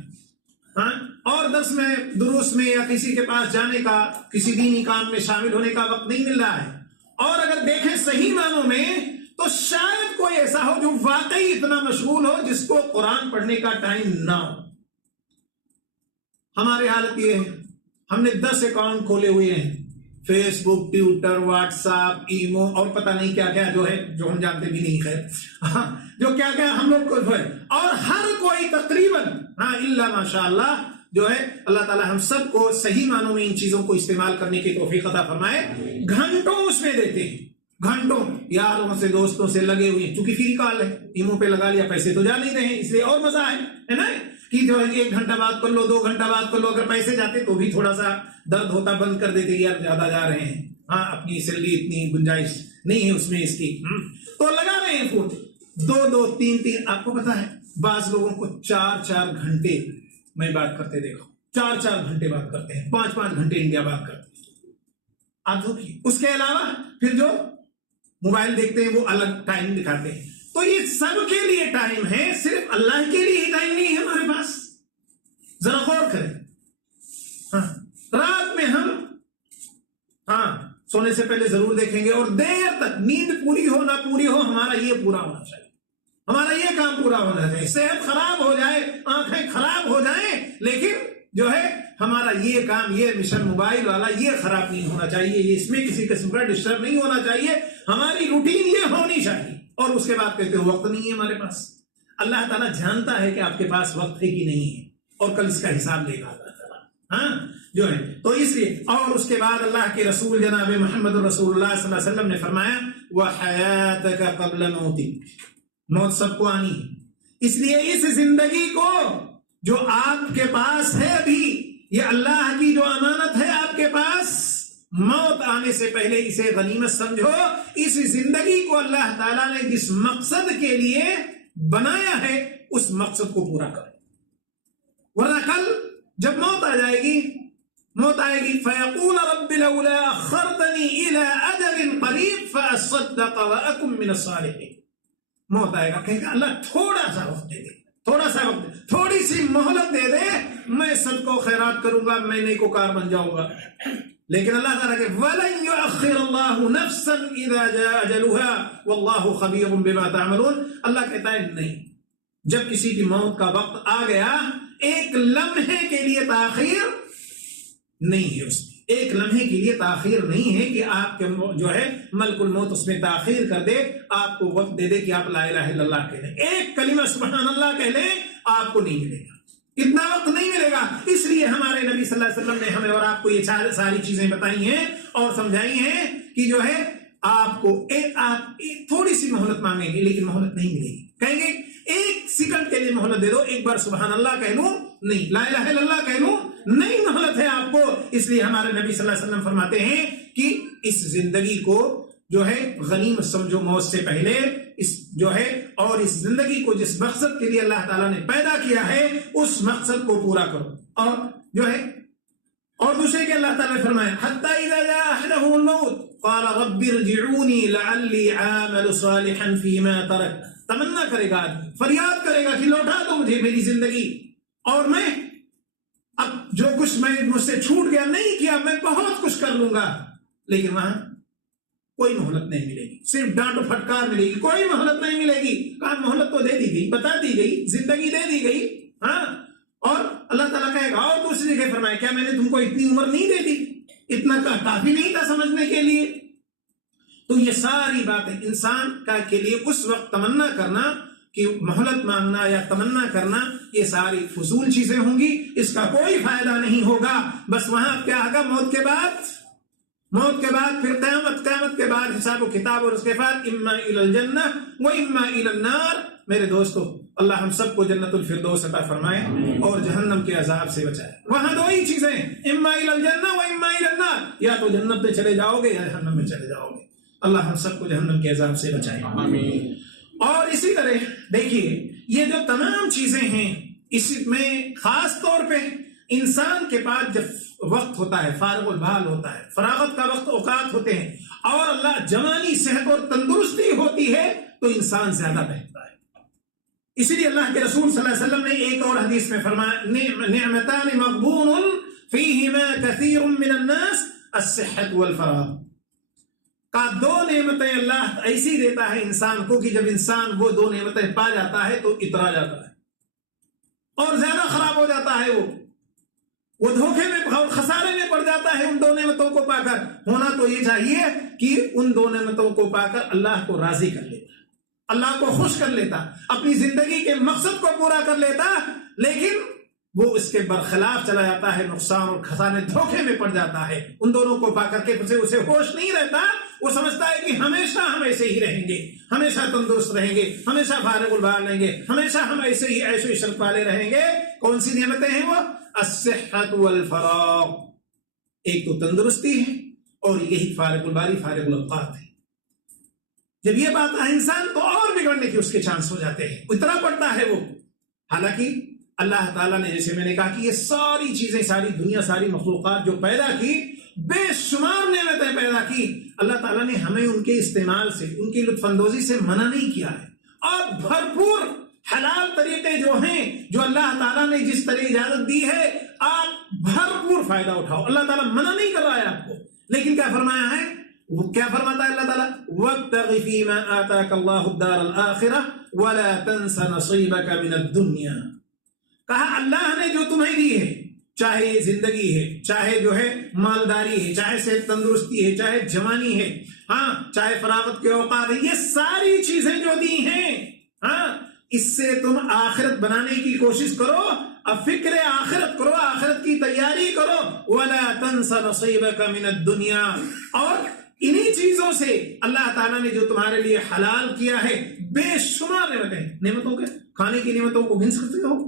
اور درس میں، دروس میں، یا کسی کے پاس جانے کا، کسی دینی کام میں شامل ہونے کا وقت نہیں مل رہا ہے۔ اور اگر دیکھیں صحیح معنوں میں تو شاید کوئی ایسا ہو جو واقعی اتنا مشغول ہو جس کو قرآن پڑھنے کا ٹائم نہ ہو۔ ہماری حالت یہ ہے، ہم نے 10 اکاؤنٹ کھولے ہوئے ہیں، فیس بک، ٹویٹر، واٹس ایپ، ایمو، اور پتہ نہیں کیا کیا جو ہے، جو ہم جانتے بھی نہیں، خیر جو کیا کیا ہم لوگ کو ہے، اور ہر کوئی تقریباً الا ماشاء اللہ جو ہے اللہ تعالیٰ ہم سب کو صحیح معنوں میں ان چیزوں کو استعمال کرنے کی توفیق عطا فرمائے. گھنٹوں اس میں دیتے ہیں, گھنٹوں یاروں سے دوستوں سے لگے ہوئے ہیں, چونکہ فری کال ہے, ایمو پہ لگا لیا, پیسے تو جا نہیں رہے ہیں, اس لیے اور مزہ ہے نا, کہ جو ہے 1 گھنٹہ بات کر لو, 2 گھنٹہ بات کر لو. اگر پیسے جاتے تو بھی تھوڑا سا درد ہوتا, بند کر دیتے یار زیادہ جا رہے ہیں, ہاں اپنی سیلری اتنی گنجائش نہیں ہے اس میں اس کی, تو لگا رہے ہیں فون 2-2 3-3. آپ کو پتا ہے بعض لوگوں کو 4-4 گھنٹے میں بات کرتے دیکھو, 4-4 گھنٹے بات کرتے ہیں, 5-5 گھنٹے انڈیا بات کرتے ہیں. آپ دیکھیے اس کے علاوہ پھر جو موبائل دیکھتے ہیں وہ الگ ٹائم دکھاتے ہیں. تو یہ سب کے لیے ٹائم ہے, صرف اللہ کے لیے ہی ٹائم نہیں ہے ہمارے پاس. ذرا غور کریں. ہاں رات میں ہم سونے سے پہلے ضرور دیکھیں گے, اور دیر تک نیند پوری ہو نہ پوری ہو, ہمارا یہ پورا ہونا چاہیے, ہمارا یہ کام پورا ہونا چاہیے. صحت خراب ہو جائے, آنکھیں خراب ہو جائیں, لیکن جو ہے ہمارا یہ کام, یہ مشن موبائل والا یہ خراب نہیں ہونا چاہیے, یہ اس میں کسی قسم کا ڈسٹرب نہیں ہونا چاہیے. ہماری روٹین یہ ہونی چاہیے. اور اس کے بعد کہتے ہو وقت نہیں ہے ہمارے پاس. اللہ تعالیٰ جانتا ہے کہ آپ کے پاس وقت ہے کہ نہیں ہے, اور کل اس کا حساب لے گا اللہ تعالیٰ, ہاں جو ہے. تو اس لیے, اور اس کے بعد اللہ کے رسول جناب محمد رسول اللہ صلی اللہ علیہ وسلم نے فرمایا وَحَيَاتَكَ قَبْلَ مَوْتِكَ, موت سب کو آنی ہے, اس لیے اس زندگی کو جو آپ کے پاس ہے ابھی, یہ اللہ کی جو امانت ہے آپ کے پاس, موت آنے سے پہلے اسے غنیمت سمجھو. اس زندگی کو اللہ تعالیٰ نے جس مقصد کے لیے بنایا ہے اس مقصد کو پورا کرو, ورنہ کل جب موت آ جائے گی, موت آئے گی فَيَقُولَ رَبِّ لَوْلَا أَخَّرْتَنِي إِلَىٰ أَجَلٍ قَرِيبٍ فَأَصَّدَّقَ وَأَكُن مِّنَ الصَّالِحِينَ. موت آئے گا, کہے گا اللہ تھوڑا سا وقت دے دے, تھوڑا سا وقت, تھوڑی سی مہلت دے دے, میں صدقہ و خیرات کروں گا, میں نیکوکار بن جاؤں گا. لیکن اللہ تعالیٰ کہ وَلَن يُؤَخِّرَ اللَّهُ نَفْسًا إِذَا جَاءَ أَجَلُهَا وَاللَّهُ خَبِيرٌ بِمَا تَعْمَلُونَ. اللہ کہتا ہے نہیں, جب کسی کی موت کا وقت آ گیا, ایک لمحے کے لیے تاخیر نہیں ہے, اس میں ایک لمحے کے لیے تاخیر نہیں ہے کہ آپ کے جو ہے ملک الموت اس میں تاخیر کر دے, آپ کو وقت دے دے کہ آپ لا الہ الا اللہ کہہ لیں, ایک کلمہ سبحان اللہ کہہ لیں, آپ کو نہیں ملے گا, اتنا وقت نہیں ملے گا. اس لیے ہمارے نبی صلی اللہ علیہ وسلم نے ہمیں اور آپ کو یہ ساری چیزیں بتائی ہیں اور سمجھائی ہیں کہ جو ہے آپ کو آپ تھوڑی سی مہلت مانگیں گے, لیکن مہلت نہیں ملے گی. کہیں گے 1 سیکنڈ کے لیے مہلت دے دو, ایک بار سبحان اللہ کہہ لوں, نہیں لا الہ الا اللہ کہہ لوں, نہیں مہلت ہے آپ کو. اس لیے ہمارے نبی صلی اللہ علیہ وسلم فرماتے ہیں کہ اس زندگی کو جو ہے غنیمت سمجھو موت سے پہلے, اس جو ہے, اور اس زندگی کو جس مقصد کے لیے اللہ تعالیٰ نے پیدا کیا ہے اس مقصد کو پورا کرو. اور جو ہے, اور دوسرے کہ اللہ تعالیٰ نے فرمایا حَتَّى إِذَا جَاءَ أَحَدَهُمُ الْمَوْتُ قَالَ رَبِّ ارْجِعُونِي لَعَلِّي أَعْمَلُ صَالِحًا فِي مَا تَرَكْتُ. تمنا کرے گا آدمی, فریاد کرے گا کہ لوٹا دو مجھے میری زندگی, اور میں اب جو کچھ میں مجھ سے چھوٹ گیا نہیں کیا, میں بہت کچھ کر لوں گا. لیکن وہاں کوئی مہلت نہیں ملے گی, صرف ڈانٹ و پھٹکار ملے گی, کوئی مہلت نہیں ملے گی. کہا مہلت تو دے دی گئی, بتا دی گئی, زندگی دے دی گئی, ہاں. اور اللہ تعالیٰ کہے گا, اور دوسری جگہ فرمایا کیا میں نے تم کو اتنی عمر نہیں دے دی, اتنا کافی نہیں تھا سمجھنے کے لیے. تو یہ ساری باتیں انسان کا کے لیے اس وقت تمنا کرنا کہ مہلت مانگنا یا تمنا کرنا, یہ ساری فضول چیزیں ہوں گی, اس کا کوئی فائدہ نہیں ہوگا. بس وہاں کیا ہوگا موت کے بعد پھر قیامت کے بعد حساب و کتاب, اور اس کے بعد اما الی الجنہ و اما الی النار. میرے دوستو, اللہ ہم سب کو جنت الفردوس عطا فرمائے اور جہنم کے عذاب سے بچائے. وہاں 2 ہی چیزیں ہیں, اما الی الجنہ و اما الی النار, یا تو جنت میں چلے جاؤ گے یا جہنم میں چلے جاؤ گے. اللہ ہم سب کو جہنم کے عذاب سے بچائے, آمین. اور اسی طرح دیکھیے یہ جو تمام چیزیں ہیں, اس میں خاص طور پہ انسان کے پاس جب وقت ہوتا ہے, فارغ البال ہوتا ہے, فراغت کا وقت اوقات ہوتے ہیں, اور اللہ جوانی صحت اور تندرستی ہوتی ہے, تو انسان زیادہ بہتر ہے. اسی لیے اللہ کے رسول صلی اللہ علیہ وسلم نے ایک اور حدیث میں فرمایا نعمتان مغبون فیہما کثیر من الناس الصحت والفراغ. کا 2 نعمتیں اللہ ایسی دیتا ہے انسان کو کہ جب انسان وہ 2 نعمتیں پا جاتا ہے تو اترا جاتا ہے اور زیادہ خراب ہو جاتا ہے. وہ دھوکے میں اور خسارے میں پڑ جاتا ہے ان 2 نعمتوں کو پا کر. ہونا تو یہ چاہیے کہ ان 2 نعمتوں کو پا کر اللہ کو راضی کر لیتا, اللہ کو خوش کر لیتا, اپنی زندگی کے مقصد کو پورا کر لیتا. لیکن وہ اس کے برخلاف چلا جاتا ہے، نقصان اور خسارے دھوکے میں پڑ جاتا ہے. ان دونوں کو پا کر کے اسے ہوش نہیں رہتا. وہ سمجھتا ہے کہ ہمیشہ ہم ایسے ہی رہیں گے، ہمیشہ تندرست رہیں گے، ہمیشہ فارغ البال رہیں گے، ہمیشہ ہم ایسے ہی عیش و عشرت والے رہیں گے. کون سی نعمتیں ہیں وہ؟ الصحت والفراغ. ایک تو تندرستی ہے اور یہی فارغ الباری فارغ الاوقات ہے. جب یہ بات ہے انسان تو اور بگڑنے کے اس کے چانس ہو جاتے ہیں، اتنا پڑتا ہے وہ. حالانکہ اللہ تعالیٰ نے، جیسے میں نے کہا کہ یہ ساری چیزیں، ساری دنیا، ساری مخلوقات جو پیدا کی، بے شمار نعمتیں پیدا کی، اللہ تعالیٰ نے ہمیں ان کے استعمال سے، ان کی لطف اندوزی سے منع نہیں کیا ہے. اور بھرپور حلال طریقے جو ہیں، جو اللہ تعالیٰ نے جس طرح اجازت دی ہے، آپ بھرپور فائدہ اٹھاؤ. اللہ تعالیٰ منع نہیں کر رہا ہے آپ کو، لیکن کیا فرمایا ہے؟ وہ کیا فرماتا ہے اللہ تعالیٰ؟ وَابْتَغِ فِي مَا آتَاكَ اللَّهُ الدَّارَ الْآخِرَةَ وَلَا تَنْسَ نَصِيبَكَ مِنَ الدُّنْيَا. کہا اللہ نے جو تمہیں دی ہے، چاہے یہ زندگی ہے، چاہے جو ہے مالداری ہے، چاہے صحت تندرستی ہے، چاہے جوانی ہے، ہاں، چاہے فراغت کے اوقات ہے، یہ ساری چیزیں جو دی ہیں، ہاں، اس سے تم آخرت بنانے کی کوشش کرو، اب فکر آخرت کرو، آخرت کی تیاری کرو. وَلَا تَنْسَ نَصِيبَكَ مِنَ الدُّنْيَا. اور انہی چیزوں سے اللہ تعالیٰ نے جو تمہارے لیے حلال کیا ہے، بے شمار نعمتیں. نعمتوں کے، کھانے کی نعمتوں کو گن سکتے ہو،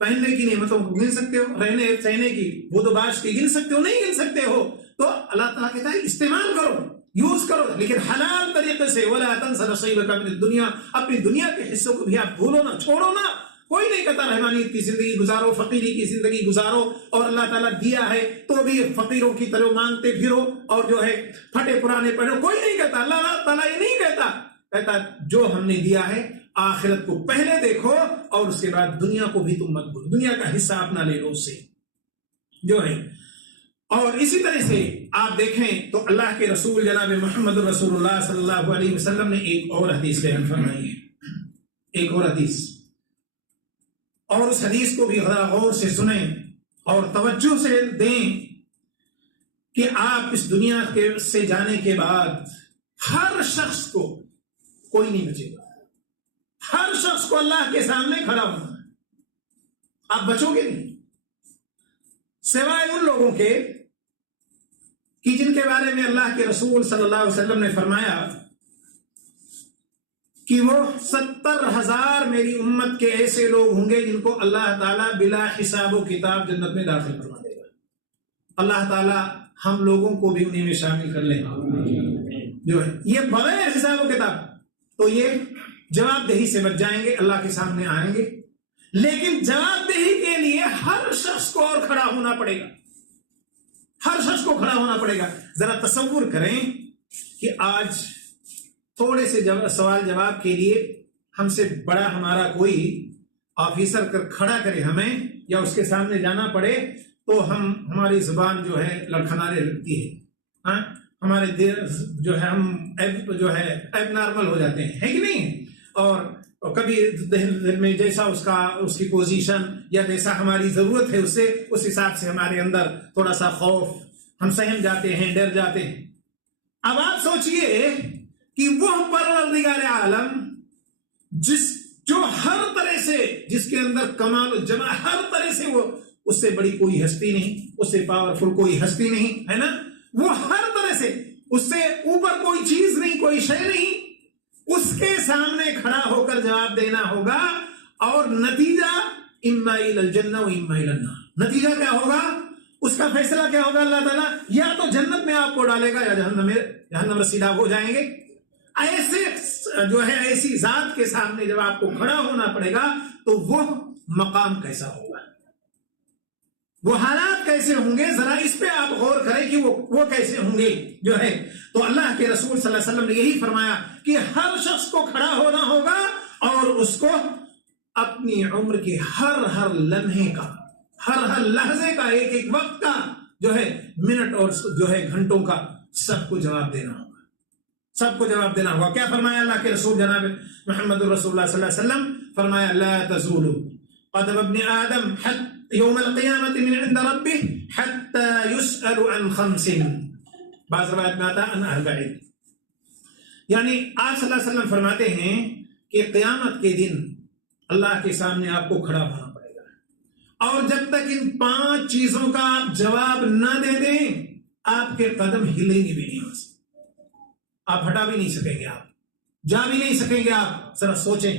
پہننے کی نعمتوں کو گن سکتے ہو، رہنے سہنے کی، بود و باش کی گن سکتے ہو؟ نہیں گن سکتے ہو. تو اللہ تعالیٰ کہتا ہے استعمال کرو، یوز کرو، لیکن حلال طریقے سے. وَلَا تَنْسَ نَصِيبَكَ مِنَ الدُّنْيا. اپنی دنیا کے حصوں کو بھی آپ بھولو نہ، چھوڑو نہ. کوئی نہیں کہتا رحمانیت کی زندگی گزارو، فقیری کی زندگی گزارو، اور اللہ تعالیٰ دیا ہے تو بھی فقیروں کی طرح مانگتے پھرو اور جو ہے پھٹے پرانے پڑھو. کوئی نہیں کہتا، اللہ تعالیٰ یہ نہیں کہتا. کہتا جو ہم نے دیا ہے آخرت کو پہلے دیکھو اور اس کے بعد دنیا کو بھی تم مت بھولو، دنیا کا حصہ اپنا لے لو اس سے جو ہے. اور اسی طرح سے آپ دیکھیں تو اللہ کے رسول جناب محمد رسول اللہ صلی اللہ علیہ وسلم نے ایک اور حدیث بیان فرمائی ہے، ایک اور حدیث. اور اس حدیث کو بھی ذرا غور سے سنیں اور توجہ سے دیں کہ آپ اس دنیا سے جانے کے بعد ہر شخص کو، کوئی نہیں بچے گا، ہر شخص کو اللہ کے سامنے کھڑا ہونا ہے. آپ بچو گے نہیں، سوائے ان لوگوں کے کہ جن کے بارے میں اللہ کے رسول صلی اللہ علیہ وسلم نے فرمایا کہ وہ 70,000 میری امت کے ایسے لوگ ہوں گے جن کو اللہ تعالیٰ بلا حساب و کتاب جنت میں داخل کروا دے گا. اللہ تعالیٰ ہم لوگوں کو بھی انہیں میں شامل کر لیں جو ہے یہ بغیر حساب و کتاب. تو یہ جواب دہی سے بچ جائیں گے، اللہ کے سامنے آئیں گے. لیکن جواب دہی کے لیے ہر شخص کو اور کھڑا ہونا پڑے گا، ہر شخص کو کھڑا ہونا پڑے گا. ذرا تصور کریں کہ آج تھوڑے سے سوال جواب کے لیے ہم سے بڑا ہمارا کوئی آفیسر کھڑا کرے ہمیں، یا اس کے سامنے جانا پڑے، تو ہماری زبان جو ہے لڑکھنانے لگتی ہے. ہاں، ہمارے جو ہے ہم جو ہے ایب نارمل ہو جاتے ہیں، ہے کہ نہیں؟ اور کبھی دل میں جیسا اس کی پوزیشن یا جیسا ہماری ضرورت ہے اس حساب سے ہمارے اندر تھوڑا سا خوف، ہم سہم جاتے ہیں، ڈر جاتے ہیں. اب آپ سوچئے کہ وہ پروردگار عالم جو ہر طرح سے، جس کے اندر کمال و جمال ہر طرح سے، وہ اس سے بڑی کوئی ہستی نہیں، اس سے پاورفل کوئی ہستی نہیں ہے نا، وہ ہر طرح سے، اس سے اوپر کوئی چیز نہیں، کوئی شے نہیں. اس کے سامنے کھڑا ہو کر جواب دینا ہوگا، اور نتیجہ اما الی الجنہ و اما الی النار. نتیجہ کیا ہوگا؟ اس کا فیصلہ کیا ہوگا؟ اللہ تعالیٰ یا تو جنت میں آپ کو ڈالے گا یا جہنم رسیدہ ہو جائیں گے. ایسے جو ہے ایسی ذات کے سامنے جب آپ کو کھڑا ہونا پڑے گا تو وہ مقام کیسا ہوگا، وہ حالات کیسے ہوں گے؟ ذرا اس پہ آپ غور کریں کہ وہ کیسے ہوں گے جو ہے. تو اللہ کے رسول صلی اللہ علیہ وسلم نے یہی فرمایا کہ ہر شخص کو کھڑا ہونا ہوگا اور اس کو اپنی عمر کے ہر لمحے کا، ہر لحظے کا، ایک وقت کا جو ہے، منٹ اور جو ہے گھنٹوں کا، سب کو جواب دینا ہوگا، سب کو جواب دینا ہوگا. کیا فرمایا اللہ کے رسول جناب محمد رسول اللہ صلی اللہ علیہ وسلم؟ فرمایا لا تزول قدم ابن آدم یوم القیامت من عند ربه حتى يسأل عن 5. بعض روایت میں آتا عن 4. یعنی آپ صلی اللہ علیہ وسلم فرماتے ہیں کہ قیامت کے دن اللہ کے سامنے آپ کو کھڑا ہونا پڑے گا، اور جب تک ان 5 چیزوں کا آپ جواب نہ دے دیں آپ کے قدم ہلیں گے بھی نہیں ہو سکتے، آپ ہٹا بھی نہیں سکیں گے، آپ جا بھی نہیں سکیں گے۔ آپ ذرا سوچیں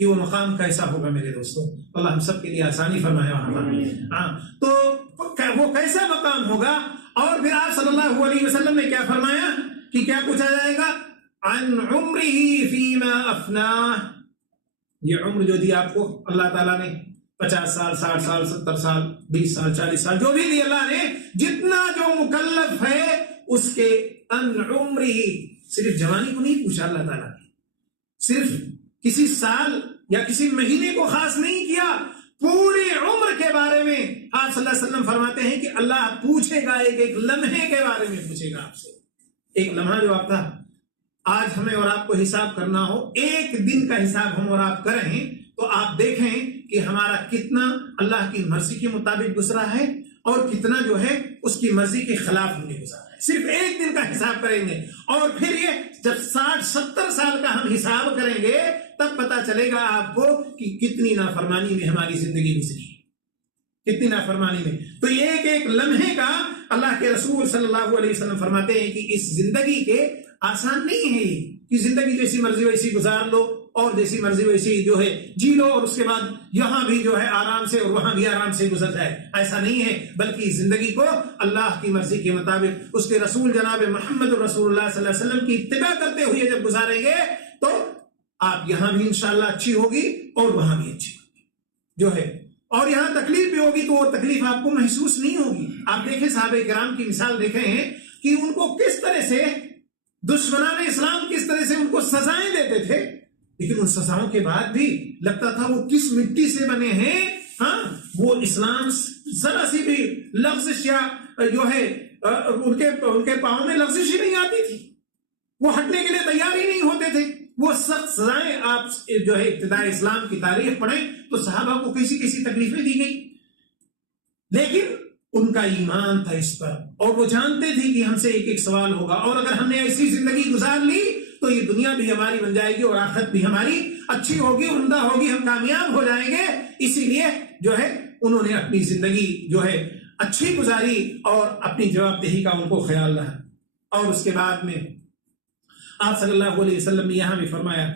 کہ وہ مقام کیسا ہوگا میرے دوستوں، اللہ ہم سب کے لیے آسانی فرمائے وہاں پر۔ ہاں تو وہ کیسا مقام ہوگا، اور پھر آپ صلی اللہ علیہ وسلم نے کیا فرمایا کہ کیا پوچھا جائے گا؟ عن عمرہ فیما افناہ، یہ عمر جو دی آپ کو اللہ تعالیٰ نے 50 سال 60 سال 70 سال 20 سال 40 سال جو بھی دی اللہ نے، جتنا جو مکلف ہے اس کے ان عمرہ، صرف جوانی کو نہیں پوچھا اللہ تعالیٰ نے، صرف کسی سال یا کسی مہینے کو خاص نہیں کیا، پوری عمر کے بارے میں آپ صلی اللہ علیہ وسلم فرماتے ہیں کہ اللہ پوچھے گا، ایک ایک لمحے کے بارے میں پوچھے گا آپ سے۔ ایک لمحہ جو آپ تھا، آج ہمیں اور آپ کو حساب کرنا ہو، ایک دن کا حساب ہم اور آپ کریں تو آپ دیکھیں کہ ہمارا کتنا اللہ کی مرضی کے مطابق گزرا ہے اور کتنا جو ہے اس کی مرضی کے خلاف ہم نے گزارا ہے۔ صرف ایک دن کا حساب کریں گے، اور پھر یہ جب 60-70 سال کا ہم حساب کریں گے تب پتا چلے گا آپ کو کہ کتنی نافرمانی میں ہماری زندگی گزری ہے، کتنی نافرمانی میں۔ تو یہ ایک ایک لمحے کا اللہ کے رسول صلی اللہ علیہ وسلم فرماتے ہیں کہ اس زندگی کے آسان نہیں ہے کہ زندگی جیسی مرضی ویسی گزار لو اور جیسی مرضی ویسی جو ہے جی لو، اور اس کے بعد یہاں بھی جو ہے آرام سے اور وہاں بھی آرام سے گزر جائے، ایسا نہیں ہے، بلکہ زندگی کو اللہ کی مرضی کے مطابق اس کے رسول جناب محمد رسول اللہ صلی اللہ علیہ وسلم کی اتباع کرتے ہوئے جب گزاریں گے تو آپ یہاں بھی انشاءاللہ اچھی ہوگی اور وہاں بھی اچھی ہوگی جو ہے، اور یہاں تکلیف بھی ہوگی تو وہ تکلیف آپ کو محسوس نہیں ہوگی۔ آپ دیکھیں صحابہ کرام کی مثال دیکھیں ہیں کہ ان کو کس طرح سے دشمنان اسلام کس طرح سے ان کو سزائیں دیتے تھے، لیکن ان سزاؤں کے بعد بھی لگتا تھا وہ کس مٹی سے بنے ہیں، ہاں وہ اسلام ذرا سی بھی لغزش یا جو ہے ان کے پاؤں میں لغزش ہی نہیں آتی تھی، وہ ہٹنے کے لیے تیار ہی نہیں ہوتے تھے۔ وہ سخت سزائیں آپ جو ہے ابتدائی اسلام کی تاریخ پڑھیں تو صحابہ کو کیسی کیسی تکلیفیں دی گئی، لیکن ان کا ایمان تھا اس پر، اور وہ جانتے تھے کہ ہم سے ایک ایک سوال ہوگا، اور اگر ہم نے ایسی زندگی گزار لی تو یہ دنیا بھی ہماری بن جائے گی اور آخرت بھی ہماری اچھی ہوگی، عمدہ ہوگی، ہم کامیاب ہو جائیں گے۔ اسی لیے جو ہے انہوں نے اپنی زندگی جو ہے اچھی گزاری اور اپنی جواب دہی کا ان کو خیال رہا۔ اور اس کے بعد میں آپ صلی اللہ علیہ وسلم نے یہاں بھی فرمایا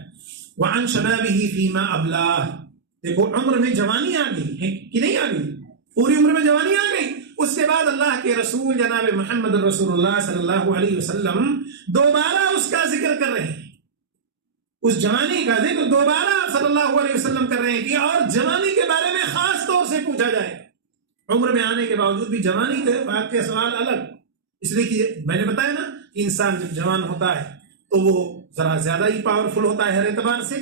وَعَنْ شَبَابِهِ فِيمَا أَبْلَاهُ، دیکھو عمر میں جوانی آ گئی ہے کہ نہیں آ گئی، پوری عمر میں جوانی آ گئی۔ اس کے بعد اللہ کے رسول جناب محمد رسول اللہ صلی اللہ علیہ وسلم دوبارہ اس کا ذکر کر رہے ہیں، اس جوانی کا ذکر دوبارہ صلی اللہ علیہ وسلم کر رہے ہیں کہ اور جوانی کے بارے میں خاص طور سے پوچھا جائے۔ عمر میں آنے کے باوجود بھی جوانی کے سوال الگ، اس لیے کہ میں نے بتایا نا کہ انسان جب جوان ہوتا ہے تو وہ ذرا زیادہ ہی پاورفل ہوتا ہے ہر اعتبار سے،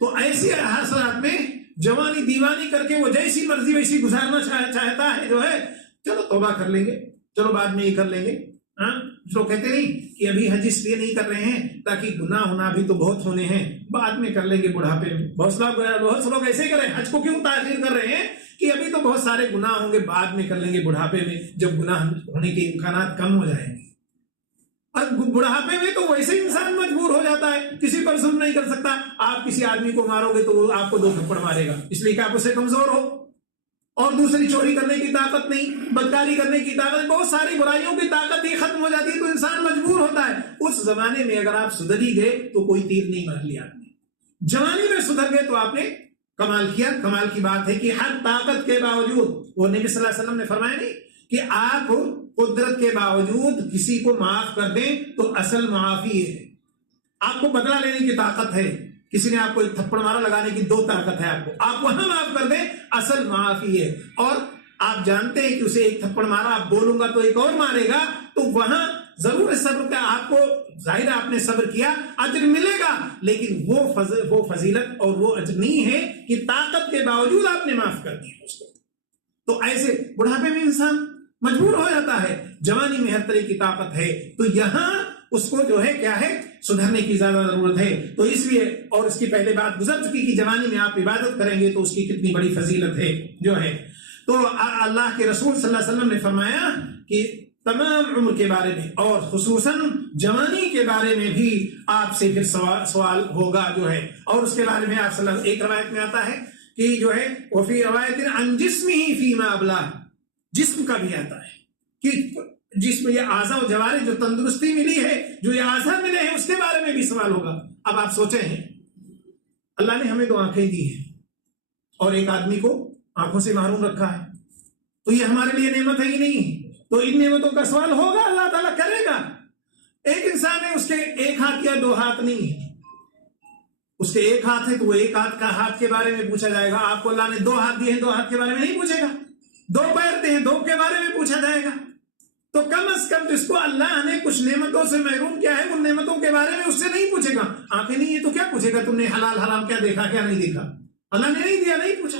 تو ایسی حالات میں جوانی دیوانی کر کے وہ جیسی مرضی ویسی گزارنا چاہتا ہے جو ہے، چلو توبہ کر لیں گے، چلو بعد میں یہ کر لیں گے۔ ہاں جو کہتے نہیں کہ ابھی حج اس لیے نہیں کر رہے ہیں تاکہ گناہ ہونا بھی تو بہت ہونے ہیں، بعد میں کر لیں گے بڑھاپے میں۔ بہت سے لوگ ایسے کریں، حج کو کیوں تاخیر کر رہے ہیں کہ ابھی تو بہت سارے گناہ ہوں گے، بعد میں کر لیں گے بڑھاپے میں جب گناہ ہونے کے امکانات کم ہو جائیں گے۔ اور بڑھاپے میں تو ویسے انسان مجبور ہو جاتا ہے، کسی پر ظلم نہیں کر سکتا، آپ کسی آدمی کو مارو گے تو وہ آپ کو 2 تھپڑ مارے گا، اس لیے کہ آپ اسے کمزور ہو، اور دوسری چوری کرنے کی طاقت نہیں، بدکاری کرنے کی طاقت، بہت ساری برائیوں کی طاقت ہی ختم ہو جاتی ہے، تو انسان مجبور ہوتا ہے۔ اس زمانے میں اگر آپ سدھر ہی گئے تو کوئی تیر نہیں مار لیا آپ نے، جوانی میں سدھر گئے تو آپ نے کمال کیا۔ کمال کی بات ہے کہ ہر طاقت کے باوجود، وہ نبی صلی اللہ علیہ وسلم نے فرمایا نہیں کہ آپ قدرت کے باوجود کسی کو معاف کر دیں تو اصل معافی ہے، آپ کو بدلہ لینے کی طاقت ہے، کسی نے آپ کو ایک تھپڑ مارا، لگانے کی 2 طاقت ہے آپ وہاں معاف کر دیں، اصل معافی ہے۔ اور آپ جانتے ہیں کہ اسے ایک تھپڑ مارا، آپ بولوں گا تو ایک اور مارے گا، تو وہاں ضرور صبر کا آپ کو ظاہر آپ نے صبر کیا، اجر ملے گا، لیکن وہ فضیلت اور وہ اجر نہیں ہے کہ طاقت کے باوجود آپ نے معاف کر دیا اس کو۔ تو ایسے بڑھاپے میں انسان مجبور ہو جاتا ہے، جوانی میں ہر طرح کی طاقت ہے، تو یہاں اس کو جو ہے کیا ہے، سدھرنے کی زیادہ ضرورت ہے۔ تو اس لیے، اور اس کی پہلے بات گزر چکی کہ جوانی میں آپ عبادت کریں گے تو اس کی کتنی بڑی فضیلت ہے جو ہے۔ تو اللہ کے رسول صلی اللہ علیہ وسلم نے فرمایا کہ تمام عمر کے بارے میں اور خصوصاً جوانی کے بارے میں بھی آپ سے پھر سوال ہوگا جو ہے۔ اور اس کے بارے میں آپ صلی اللہ، ایک روایت میں آتا ہے کہ جو ہے وفی روایت عن جسمہ فیما ابلا، جسم کا بھی آتا ہے کہ جسم یہ اعضاء و جوارح جو تندرستی ملی ہے، جو یہ اعضاء ملے ہیں، اس کے بارے میں بھی سوال ہوگا۔ اب آپ سوچے ہیں اللہ نے ہمیں 2 آنکھیں دی ہیں اور ایک آدمی کو آنکھوں سے محروم رکھا ہے، تو یہ ہمارے لیے نعمت ہے ہی نہیں؟ تو ان نعمتوں کا سوال ہوگا، اللہ تعالیٰ کرے گا۔ ایک انسان ہے، اس کے 1 ہاتھ یا 2 ہاتھ نہیں ہے، اس کے 1 ہاتھ ہے تو وہ 1 ہاتھ کے بارے میں پوچھا جائے گا۔ آپ کو اللہ نے 2 ہاتھ دیے ہیں، 2 ہاتھ کے بارے میں نہیں پوچھے گا۔ 2 پیر دیے ہیں، 2 کے بارے میں پوچھا جائے گا۔ تو کم از کم جس کو اللہ نے کچھ نعمتوں سے محروم کیا ہے، ان نعمتوں کے بارے میں اس سے نہیں پوچھے گا۔ آنکھیں نہیں ہے تو کیا پوچھے گا تم نے حلال حرام کیا دیکھا کیا نہیں دیکھا؟ اللہ نے نہیں دیا، نہیں پوچھا۔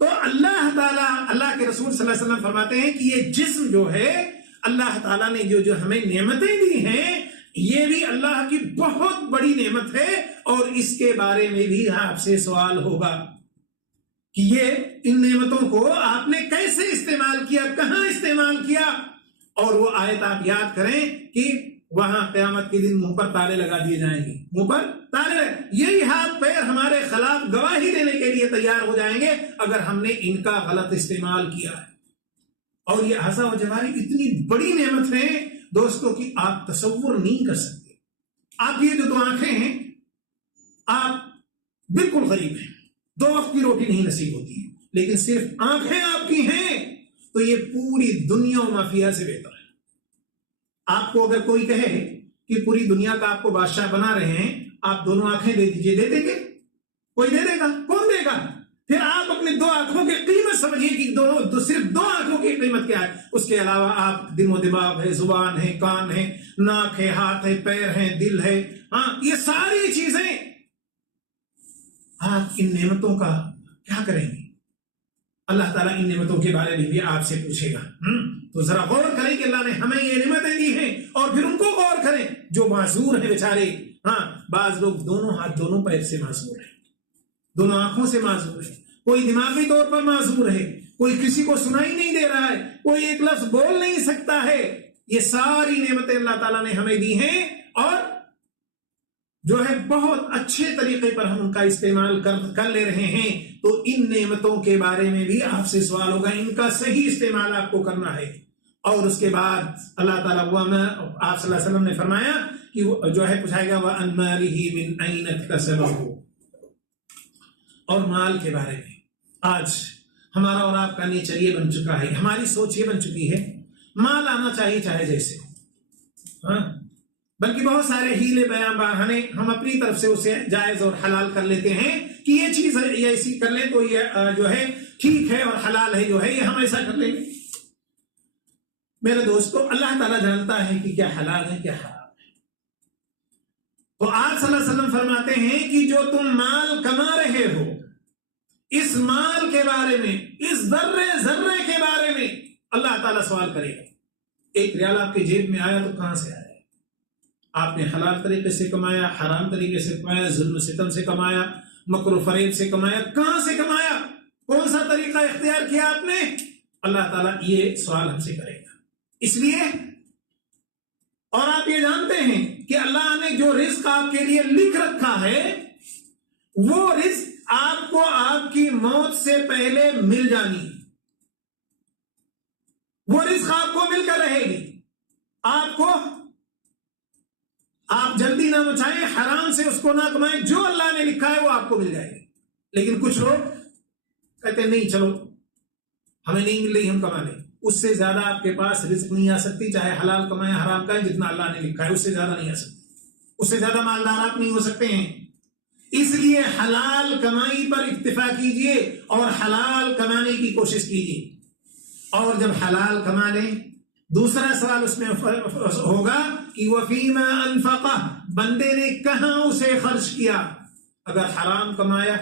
تو اللہ تعالیٰ، اللہ کے رسول صلی اللہ علیہ وسلم فرماتے ہیں کہ یہ جسم جو ہے اللہ تعالیٰ نے جو ہمیں نعمتیں دی ہیں، یہ بھی اللہ کی بہت بڑی نعمت ہے، اور اس کے بارے میں بھی آپ سے سوال ہوگا کہ یہ ان نعمتوں کو آپ نے کیسے استعمال کیا، کہاں استعمال کیا۔ اور وہ آیت آپ یاد کریں کہ وہاں قیامت کے دن منہ پر تالے لگا دیے جائیں گے، منہ پر تالے، یہی ہاتھ پیر ہمارے خلاف گواہی دینے کے لیے تیار ہو جائیں گے اگر ہم نے ان کا غلط استعمال کیا ہے۔ اور یہ اعضاء و جوارح اتنی بڑی نعمت ہے دوستوں کی آپ تصور نہیں کر سکتے۔ آپ یہ جو 2 آنکھیں ہیں، آپ بالکل غریب ہیں، 2 وقت کی روٹی نہیں نصیب ہوتی ہے، لیکن صرف آنکھیں آپ کی ہیں تو یہ پوری دنیا و مافیا سے بہتر ہے۔ آپ کو اگر کوئی کہے کہ پوری دنیا کا آپ کو بادشاہ بنا رہے ہیں، آپ 2 آنکھیں دے دیجئے، دے دیں گے؟ کوئی دے دے گا؟ کون دے گا؟ پھر آپ اپنے 2 آنکھوں کی قیمت سمجھیے کہ صرف 2 آنکھوں کی قیمت کیا ہے۔ اس کے علاوہ آپ دل و دماغ ہے، زبان ہے، کان ہے، ناک ہے، ہاتھ ہے، پیر ہے، دل ہے، ہاں یہ ساری چیزیں، آپ ان نعمتوں کا کیا کریں گے؟ اللہ تعالیٰ ان نعمتوں کے بارے میں بھی آپ سے پوچھے گا۔ تو ذرا غور کریں کہ اللہ نے ہمیں یہ نعمتیں دی ہیں، اور پھر ان کو غور کریں۔ جو معذور ہیں بیچارے، ہاں بعض لوگ 2 ہاتھ 2 پیر سے معذور ہیں، 2 آنکھوں سے معذور ہے، کوئی دماغی طور پر معذور ہے، کوئی کسی کو سنائی نہیں دے رہا ہے، کوئی ایک لفظ بول نہیں سکتا ہے۔ یہ ساری نعمتیں اللہ تعالیٰ نے ہمیں دی ہیں، اور جو ہے بہت اچھے طریقے پر ہم ان کا استعمال کر لے رہے ہیں۔ تو ان نعمتوں کے بارے میں بھی آپ سے سوال ہوگا، ان کا صحیح استعمال آپ کو کرنا ہے۔ اور اس کے بعد اللہ تعالیٰ آپ صلی اللہ علیہ وسلم نے فرمایا کہ وہ جو ہے پوچھائے گا وَأَنْ مَالِهِ مِنْ أَيْنَ اكْتَسَبَهُ، اور مال کے بارے میں آج ہمارا اور آپ کا نیچر یہ بن چکا ہے، ہماری سوچ یہ بن چکی ہے، مال آنا چاہیے چاہے جیسے ہو، ہاں بلکہ بہت سارے ہیلے بیان بہانے ہم اپنی طرف سے اسے جائز اور حلال کر لیتے ہیں کہ یہ چیز ایسی کر لیں تو یہ جو ہے ٹھیک ہے اور حلال ہے، جو ہے یہ ہم ایسا کر لیں گے۔ میرے دوستو، اللہ تعالیٰ جانتا ہے کہ کیا حلال ہے کیا حرام ہے۔ تو آپ صلی اللہ علیہ وسلم فرماتے ہیں کہ جو تم مال کما رہے ہو، اس مال کے بارے میں، اس ذرے ذرے کے بارے میں اللہ تعالیٰ سوال کرے گا۔ 1 ریال آپ کے جیب میں آیا تو کہاں سے آیا؟ آپ نے حلال طریقے سے کمایا، حرام طریقے سے کمایا، ظلم و ستم سے کمایا، مکر و فریب سے کمایا، کہاں سے کمایا، کون سا طریقہ اختیار کیا آپ نے؟ اللہ تعالیٰ یہ سوال ہم سے کرے گا۔ اس لیے، اور آپ یہ جانتے ہیں کہ اللہ نے جو رزق آپ کے لیے لکھ رکھا ہے، وہ رزق آپ کو آپ کی موت سے پہلے مل جانی ہے۔ وہ رزق آپ کو مل کر رہے گی، آپ جلدی نہ مچائیں، حرام سے اس کو نہ کمائیں، جو اللہ نے لکھا ہے وہ آپ کو مل جائے گی۔ لیکن کچھ لوگ کہتے ہیں نہیں چلو ہمیں نہیں مل رہی، ہم کما لیں، اس سے زیادہ آپ کے پاس رزق نہیں آ سکتی، چاہے حلال کمائیں حرام کمائیں، جتنا اللہ نے لکھا ہے اس سے زیادہ نہیں آ سکتی، اس سے زیادہ مالدار آپ نہیں ہو سکتے ہیں۔ اس لیے حلال کمائی پر اکتفا کیجئے اور حلال کمانے کی کوشش کیجئے، اور جب حلال کما لیں، دوسرا سوال اس میں ہوگا کہ وَفِيمَا أَنفَقَهُ، بندے نے کہاں اسے خرچ کیا۔ اگر حرام کمایا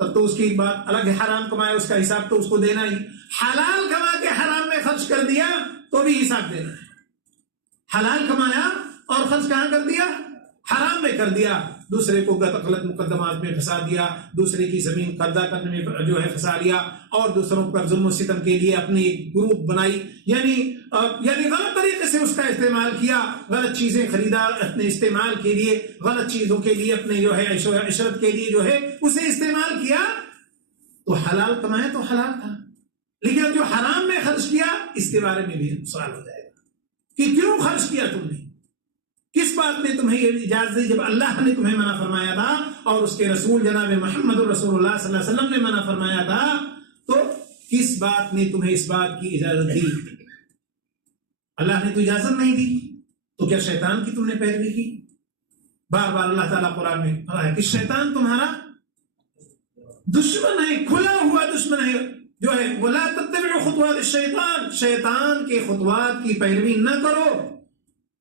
تب تو اس کی بات الگ ہے، حرام کمایا اس کا حساب تو اس کو دینا ہی، حلال کما کے حرام میں خرچ کر دیا تو بھی حساب دینا ہے۔ حلال کمایا اور خرچ کہاں کر دیا؟ حرام میں کر دیا، دوسرے کو غلط مقدمات میں پھنسا دیا، دوسرے کی زمین قبضہ کرنے میں جو ہے پھنسا لیا، اور دوسروں پر ظلم و ستم کے لیے اپنی گروپ بنائی، یعنی غلط طریقے سے اس کا استعمال کیا، غلط چیزیں خریدا اپنے استعمال کے لیے، غلط چیزوں کے لیے اپنے جو ہے عیش و عشرت کے لیے جو ہے اسے استعمال کیا، تو حلال کمایا تو حلال تھا، لیکن جو حرام میں خرچ کیا اس کے بارے میں بھی سوال ہو جائے گا کہ کیوں خرچ کیا تم نے، کس بات نے تمہیں یہ اجازت دی؟ جب اللہ نے تمہیں منع فرمایا تھا اور اس کے رسول جناب محمد رسول اللہ صلی اللہ علیہ وسلم نے منع فرمایا تھا، تو کس بات نے تمہیں اس بات کی اجازت دی؟ اللہ نے تو اجازت نہیں دی، تو کیا شیطان کی تم نے پیروی کی؟ بار بار اللہ تعالیٰ قرآن میں فرمایا کہ شیطان تمہارا دشمن ہے، کھلا ہوا دشمن ہے جو ہے، وَلَا تَتَّبِعُوا خُطُوَاتِ الشَّيْطَانِ، شیطان کے خطوات کی پیروی نہ کرو،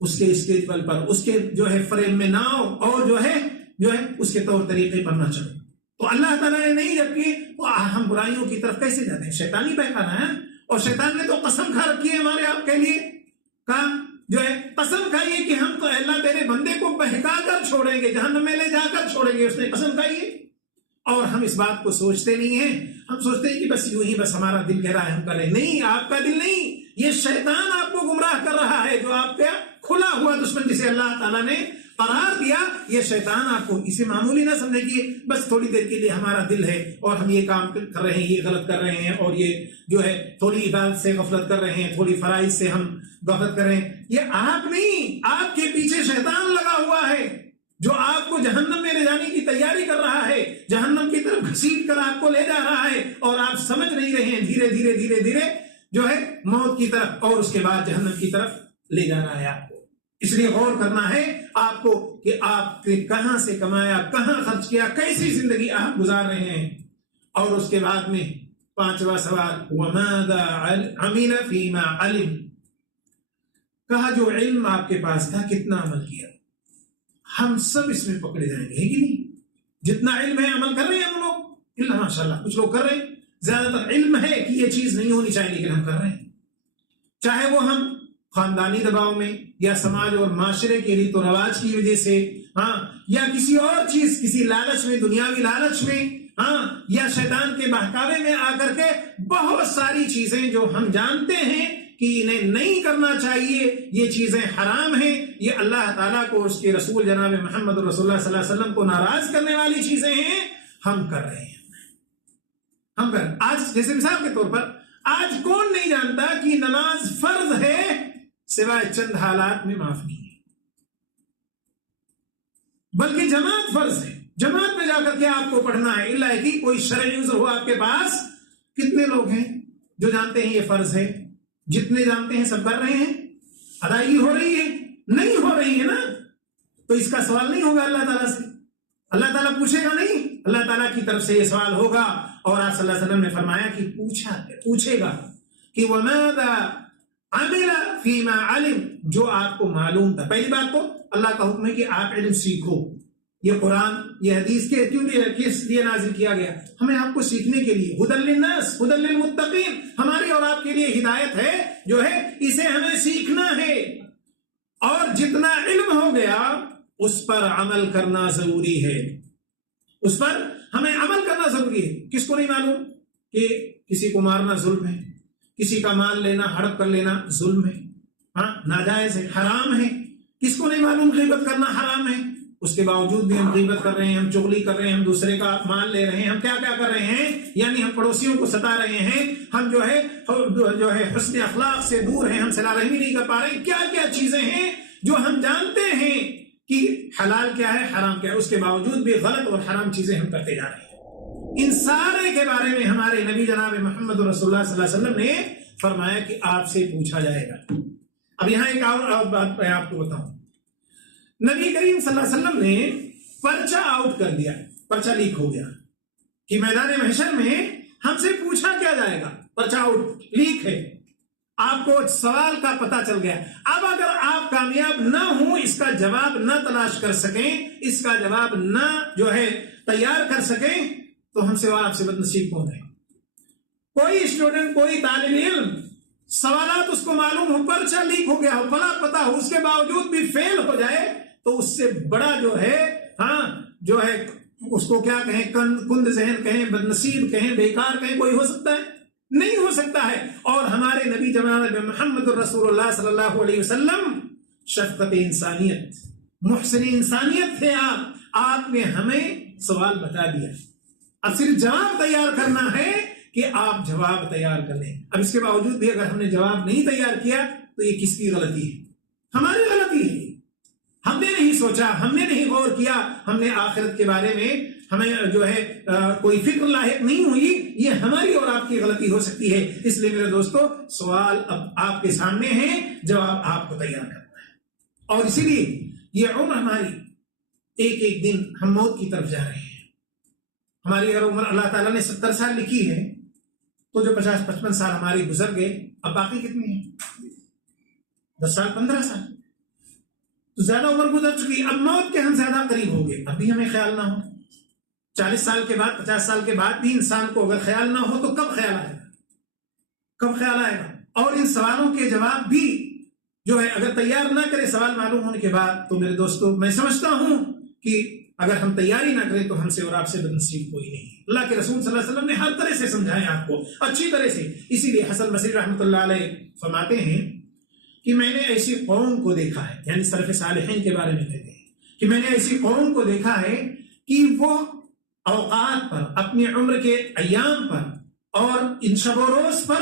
اس کے اسکیجول پر، اس کے جو ہے فریم میں نہ آؤ، اور جو ہے اس کے طور طریقے پر نہ چلو۔ تو اللہ تعالیٰ نے نہیں، جبکہ ہم برائیوں کی طرف کیسے جاتے ہیں؟ شیطانی بہکانا ہے، اور شیطان نے تو قسم کھا رکھی ہے ہمارے آپ کے لیے، کہا جو ہے قسم کھائیے کہ ہم تو اللہ تیرے بندے کو بہکا کر چھوڑیں گے، جہنم میں لے جا کر چھوڑیں گے، اس نے قسم کھائی ہے۔ اور ہم اس بات کو سوچتے نہیں ہیں، ہم سوچتے ہیں کہ بس یوں ہی بس ہمارا دل کہہ رہا ہے ہم کریں، نہیں، آپ کا دل نہیں، یہ شیطان آپ کو گمراہ کر رہا ہے، جو آپ کا کھلا ہوا دشمن جسے اللہ تعالیٰ نے قرار دیا، یہ شیطان آپ کو اسے معمولی نہ سمجھے کہ بس تھوڑی دیر کے لیے ہمارا دل ہے اور ہم یہ کام کر رہے ہیں، یہ غلط کر رہے ہیں، اور یہ جو ہے تھوڑی عبادت سے غفلت کر رہے ہیں، تھوڑی فرائض سے ہم غفلت کر رہے ہیں، یہ آپ نہیں، آپ کے پیچھے شیطان لگا ہوا ہے جو آپ کو جہنم میں لے جانے کی تیاری کر رہا ہے، جہنم کی طرف گھسیٹ کر آپ کو لے جا رہا ہے، اور آپ سمجھ نہیں رہے ہیں، دھیرے دھیرے دھیرے دھیرے جو ہے موت کی طرف اور اس کے بعد جہنم کی طرف لے جا رہا ہے آپ کو۔ اس لیے غور کرنا ہے آپ کو کہ آپ نے کہاں سے کمایا، کہاں خرچ کیا، کیسی زندگی آپ گزار رہے ہیں۔ اور اس کے بعد میں 5واں سوال، وَمَاذَا عَمِلَ فِيمَا عَلِمَ، کہا جو علم آپ کے پاس تھا کتنا عمل کیا؟ ہم سب اس میں پکڑے جائیں گے، ہے کہ نہیں؟ جتنا علم ہے عمل کر رہے ہیں ہم لوگ، اللہ ماشاء اللہ کچھ لوگ کر رہے ہیں، زیادہ تر علم ہے کہ یہ چیز نہیں ہونی چاہیے لیکن ہم کر رہے ہیں، چاہے وہ ہم خاندانی دباؤ میں یا سماج اور معاشرے کے ریت و رواج کی وجہ سے، ہاں، یا کسی اور چیز، کسی لالچ میں، دنیاوی لالچ میں، ہاں، یا شیطان کے بہکاوے میں آ کر کے بہت ساری چیزیں جو ہم جانتے ہیں کہ انہیں نہیں کرنا چاہیے، یہ چیزیں حرام ہیں، یہ اللہ تعالیٰ کو، اس کے رسول جناب محمد رسول اللہ صلی اللہ علیہ وسلم کو ناراض کرنے والی چیزیں ہیں، ہم کر رہے ہیں، ہم کر۔ آج جیسے مثال کے طور پر، آج کون نہیں جانتا کہ نماز فرض ہے سوائے چند حالات میں معاف نہیں ہے، بلکہ جماعت فرض ہے، جماعت میں جا کر کے آپ کو پڑھنا ہے، اللہ کی کوئی شرعی عذر ہو آپ کے پاس۔ کتنے لوگ ہیں جو جانتے ہیں یہ فرض ہے؟ جتنے جانتے ہیں سب کر رہے ہیں، ادائیگی ہو رہی ہے؟ نہیں ہو رہی ہے نا، تو اس کا سوال نہیں ہوگا اللہ تعالیٰ سے، اللہ تعالیٰ پوچھے گا نہیں، اللہ تعالیٰ کی طرف سے یہ سوال ہوگا۔ اور آپ صلی اللہ علیہ وسلم نے فرمایا کہ پوچھے گا کہ وَمَاذَا عَمِلَ فِيمَا عَلِمَ، جو آپ کو معلوم تھا۔ پہلی بات تو اللہ کا حکم ہے کہ آپ علم سیکھو، یہ قرآن، یہ حدیث کے کس لیے نازل کیا گیا؟ ہمیں آپ کو سیکھنے کے لیے، ہدی للناس ہدی للمتقین، ہماری اور آپ کے لیے ہدایت ہے جو ہے، اسے ہمیں سیکھنا ہے، اور جتنا علم ہو گیا اس پر عمل کرنا ضروری ہے، اس پر ہمیں عمل کرنا ضروری ہے۔ کس کو نہیں معلوم کہ کسی کو مارنا ظلم ہے، کسی کا مال لینا، ہڑپ کر لینا ظلم ہے، ہاں، ناجائز ہے، حرام ہے؟ کس کو نہیں معلوم غیبت کرنا حرام ہے؟ اس کے باوجود بھی ہم غیبت کر رہے ہیں، ہم چغلی کر رہے ہیں، ہم دوسرے کا مال لے رہے ہیں، ہم کیا کیا کر رہے ہیں، یعنی ہم پڑوسیوں کو ستا رہے ہیں، ہم جو ہے حسن اخلاق سے دور ہیں، ہم صلہ رحمی نہیں کر پا رہے ہیں، کیا کیا چیزیں ہیں جو ہم جانتے ہیں کہ حلال کیا ہے، حرام کیا ہے، اس کے باوجود بھی غلط اور حرام چیزیں ہم کرتے جا رہے ہیں۔ ان سارے کے بارے میں ہمارے نبی جناب محمد رسول اللہ صلی اللہ علیہ وسلم نے فرمایا کہ آپ سے پوچھا جائے گا۔ اب یہاں ایک اور بات میں آپ کو بتاؤں، نبی کریم صلی اللہ علیہ وسلم نے پرچہ آؤٹ کر دیا، پرچہ لیک ہو گیا کہ میدان محشر میں ہم سے پوچھا کیا جائے گا، پرچہ آؤٹ لیک ہے، آپ کو سوال کا پتہ چل گیا۔ اب اگر آپ کامیاب نہ ہوں، اس کا جواب نہ تلاش کر سکیں، اس کا جواب نہ جو ہے تیار کر سکیں، تو ہم سے آپ سے بد نصیب کون ہے؟ کوئی اسٹوڈنٹ، کوئی طالب علم، سوالات اس کو معلوم ہو، پرچہ لیک ہو گیا ہو، بلا پتہ ہو، اس کے باوجود بھی فیل ہو جائے، تو اس سے بڑا جو ہے، ہاں، جو ہے اس کو کیا کہیں، کند ذہن کہیں، بد نصیب کہیں، بیکار کہیں، کوئی ہو سکتا ہے؟ نہیں ہو سکتا ہے۔ اور ہمارے نبی جناب محمد رسول اللہ صلی اللہ علیہ وسلم شفقت انسانیت، محسن انسانیت تھے آپ نے ہمیں سوال بتا دیا اب صرف جواب تیار کرنا ہے کہ آپ جواب تیار کر لیں. اب اس کے باوجود بھی اگر ہم نے جواب نہیں تیار کیا تو یہ کس کی غلطی ہے؟ ہماری غلطی ہے. ہم نے نہیں سوچا, ہم نے نہیں غور کیا, ہم نے آخرت کے بارے میں ہمیں جو ہے کوئی فکر لاحق نہیں ہوئی. یہ ہماری اور آپ کی غلطی ہو سکتی ہے. اس لیے میرے دوستو سوال اب آپ کے سامنے ہے, جواب آپ کو تیار کرنا ہے. اور اسی لیے یہ عمر ہماری ایک ایک دن ہم موت کی طرف جا رہے ہیں. ہماری اگر عمر اللہ تعالیٰ نے 70 سال لکھی ہے تو جو 50-55 سال ہماری گزر گئے, اب باقی کتنی ہیں؟ 10 سال 15 سال تو زیادہ عمر گزر چکی. اب موت کے ہم زیادہ قریب ہو گئے. اب بھی ہمیں خیال نہ ہو 40 سال کے بعد 50 سال کے بعد بھی انسان کو اگر خیال نہ ہو تو کب خیال آئے گا؟ کب خیال آئے گا؟ اور ان سوالوں کے جواب بھی جو ہے اگر تیار نہ کرے سوال معلوم ہونے کے بعد, تو میرے دوستو میں سمجھتا ہوں کہ اگر ہم تیاری نہ کریں تو ہم سے اور آپ سے بدنصیب کوئی نہیں. اللہ کے رسول صلی اللہ علیہ وسلم نے ہر طرح سے سمجھایا آپ کو اچھی طرح سے. اسی لیے حسن بصری رحمۃ اللہ علیہ فرماتے ہیں کہ میں نے ایسی قوم کو دیکھا ہے, یعنی سلف صالحین کے بارے میں کہتے ہیں کہ میں نے ایسی قوم کو دیکھا ہے کہ وہ اوقات پر, اپنی عمر کے ایام پر اور ان شب و روز پر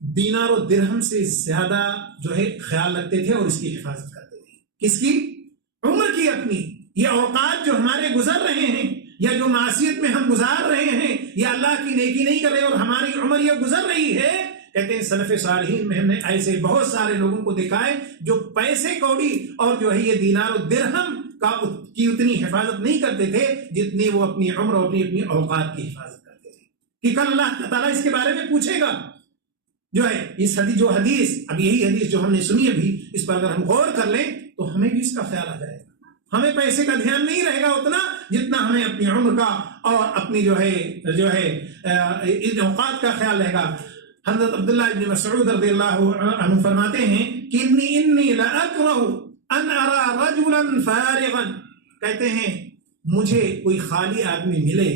دینار و درہم سے زیادہ جو ہے خیال رکھتے تھے اور اس کی حفاظت کرتے تھے. کس کی؟ عمر کی اپنی. یہ اوقات جو ہمارے گزر رہے ہیں یا جو معصیت میں ہم گزار رہے ہیں یا اللہ کی نیکی نہیں کر رہے اور ہماری عمر یہ گزر رہی ہے, کہتے ہیں سلف صالحین میں ہم نے ایسے بہت سارے لوگوں کو دیکھا ہے جو پیسے کوڑی اور جو ہے یہ دینار و درہم کی اتنی حفاظت نہیں کرتے تھے جتنی وہ اپنی عمر اور اپنی اوقات کی حفاظت کرتے تھے. کہ کل اللہ تعالیٰ اس کے بارے میں پوچھے گا. جو ہے اس حدیث اب یہی حدیث جو ہم نے سنی ابھی, اس پر اگر ہم غور کر لیں تو ہمیں بھی اس کا خیال آ جائے گا. ہمیں پیسے کا دھیان نہیں رہے گا اتنا جتنا ہمیں اپنی عمر کا اور اپنی جو ہے ان اوقات کا خیال رہے گا. حضرت عبداللہ ابن مسعود رضی اللہ عنہ فرماتے ہیں کہ انی لاکرہ ان ارى رجلا فارغا, کہتے ہیں مجھے کوئی خالی آدمی ملے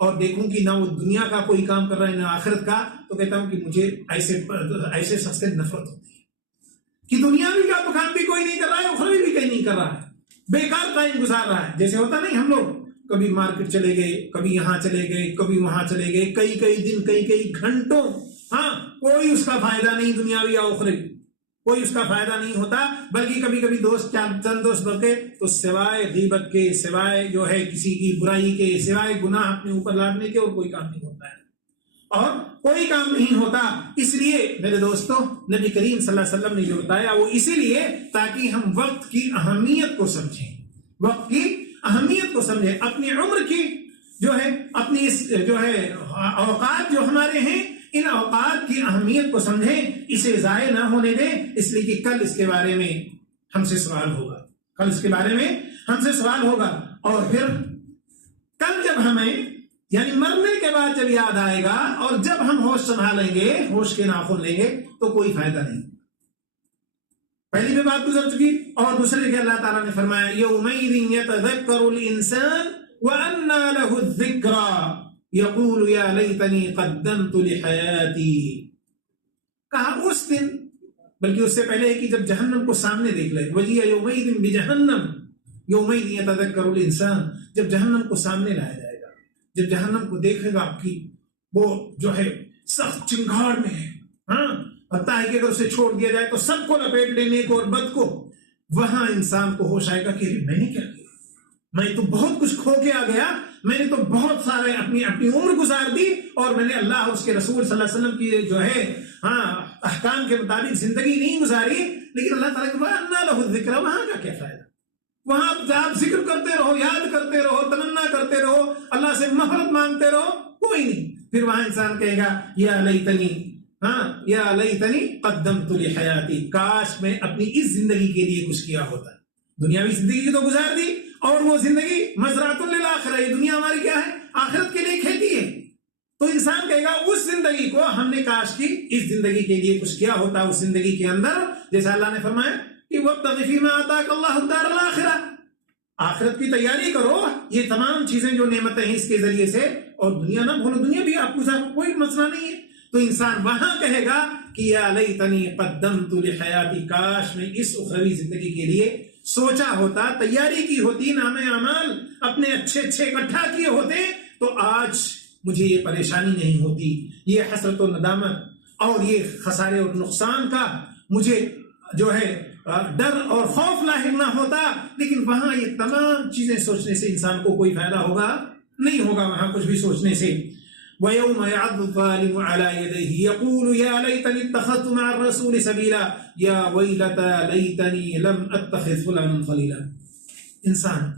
اور دیکھوں کہ نہ وہ دنیا کا کوئی کام کر رہا ہے نہ آخرت کا, تو کہتا ہوں کہ مجھے ایسے شخص سے نفرت ہوتی ہے کہ دنیاوی کا تو کام بھی کوئی نہیں کر رہا ہے, اخروی بھی کہیں نہیں کر رہا ہے, بیکار ٹائم گزار رہا ہے. جیسے ہوتا نہیں ہم لوگ کبھی مارکیٹ چلے گئے, کبھی یہاں چلے گئے, کبھی وہاں چلے گئے, کئی دن کئی گھنٹوں, ہاں کوئی اس کا فائدہ نہیں دنیاوی یا اخروی, کوئی اس کا فائدہ نہیں ہوتا. بلکہ کبھی دوست چند دوست بلکہ تو سوائے غیبت کے, سوائے جو ہے کسی کی برائی کے, سوائے گناہ اپنے اوپر لادنے کے اور کوئی کام نہیں ہوتا ہے, اور کوئی کام نہیں ہوتا. اس لیے میرے دوستوں نبی کریم صلی اللہ علیہ وسلم نے جو بتایا وہ اسی لیے تاکہ ہم وقت کی اہمیت کو سمجھیں, وقت کی اہمیت کو سمجھیں, اپنی عمر کی جو ہے اپنی جو ہے اوقات جو ہمارے ہیں ان اوقات کی اہمیت کو سمجھیں, اسے ضائع نہ ہونے دیں. اس لیے کہ کل اس کے بارے میں ہم سے سوال ہوگا, کل اس کے بارے میں ہم سے سوال ہوگا. اور پھر کل جب ہمیں یعنی مرنے کے بعد جب یاد آئے گا اور جب ہم ہوش سنبھالیں گے, ہوش کے ناخن لیں گے تو کوئی فائدہ نہیں. پہلی بھی بات گزر چکی. اور دوسرے کہ اللہ تعالیٰ نے فرمایا یومئذ یتذکر الانسان وانى له الذکری یقول یا لیتنی قدمت لحیاتی. کہا اس دن, بلکہ اس سے پہلے کہ جب جہنم کو سامنے دیکھ لے, وجیء یومئذ بجہنم یومئذ یتذکر الانسان, جب جہنم کو سامنے لایا جائے گا, جب جہنم کو دیکھے گا آپ کی وہ جو ہے سخت چنگاڑ میں ہے, ہاں پتہ ہے کہ اگر اسے چھوڑ دیا جائے تو سب کو لپیٹ لینے کو اور بد کو, وہاں انسان کو ہوش آئے گا کہ میں نے کیا کیا, میں تو بہت کچھ کھو کے آ گیا, میں نے تو بہت سارے اپنی عمر گزار دی اور میں نے اللہ اور اس کے رسول صلی اللہ علیہ وسلم کی جو ہے احکام کے مطابق زندگی نہیں گزاری. لیکن اللہ تعالیٰ کے وَأَنَّىٰ لَهُ الذِّكْرَىٰ, وہاں کا کیا فائدہ؟ وہاں آپ ذکر کرتے رہو, یاد کرتے رہو, تمنا کرتے رہو, اللہ سے مغفرت مانگتے رہو, کوئی نہیں. پھر وہاں انسان کہے گا یا لیتنی, یا لیتنی قدمت لحیاتی, کاش میں اپنی اس زندگی کے لیے کچھ کیا ہوتا. دنیاوی زندگی تو گزار دی اور وہ زندگی مزرعۃ للآخرہ, یہ دنیا ہماری کیا ہے, آخرت کے لیے کھیتی ہے. تو انسان کہے گا اس زندگی کو ہم نے کاش کی اس زندگی کے لیے کچھ کیا ہوتا. اس زندگی کے اندر جیسا اللہ نے فرمایا کہ وَابْتَغِ فِيمَا آتَاكَ اللَّهُ الدَّارَ الْآخِرَةَ, آخرت کی تیاری کرو. یہ تمام چیزیں جو نعمتیں ہیں اس کے ذریعے سے, اور دنیا نہ بھولو, دنیا بھی آپ کو کوئی مسئلہ نہیں ہے. تو انسان وہاں کہے گا کہ یا لیتنی قدمت لحیاتی, کاش میں اس اخروی زندگی کے لیے سوچا ہوتا, تیاری کی ہوتی, نام اعمال اپنے اچھے اکٹھا کیے ہوتے, تو آج مجھے یہ پریشانی نہیں ہوتی، یہ حسرت و ندامت اور یہ خسارے اور نقصان کا مجھے جو ہے ڈر اور خوف لاحق نہ ہوتا۔ لیکن وہاں یہ تمام چیزیں سوچنے سے انسان کو کوئی فائدہ ہوگا نہیں ہوگا، وہاں کچھ بھی سوچنے سے۔ وَيَوْمَ يَعَضُّ الظَّالِمُ عَلَى يَدَيْهِ يَقُولُ يَا لَيْتَنِي اتَّخَذْتُ مَعَ الرَّسُولِ سَبِيلًا يَا وَيْلَتَى لَيْتَنِي لَمْ أَتَّخِذْ فُلَانًا خَلِيلًا۔ انسان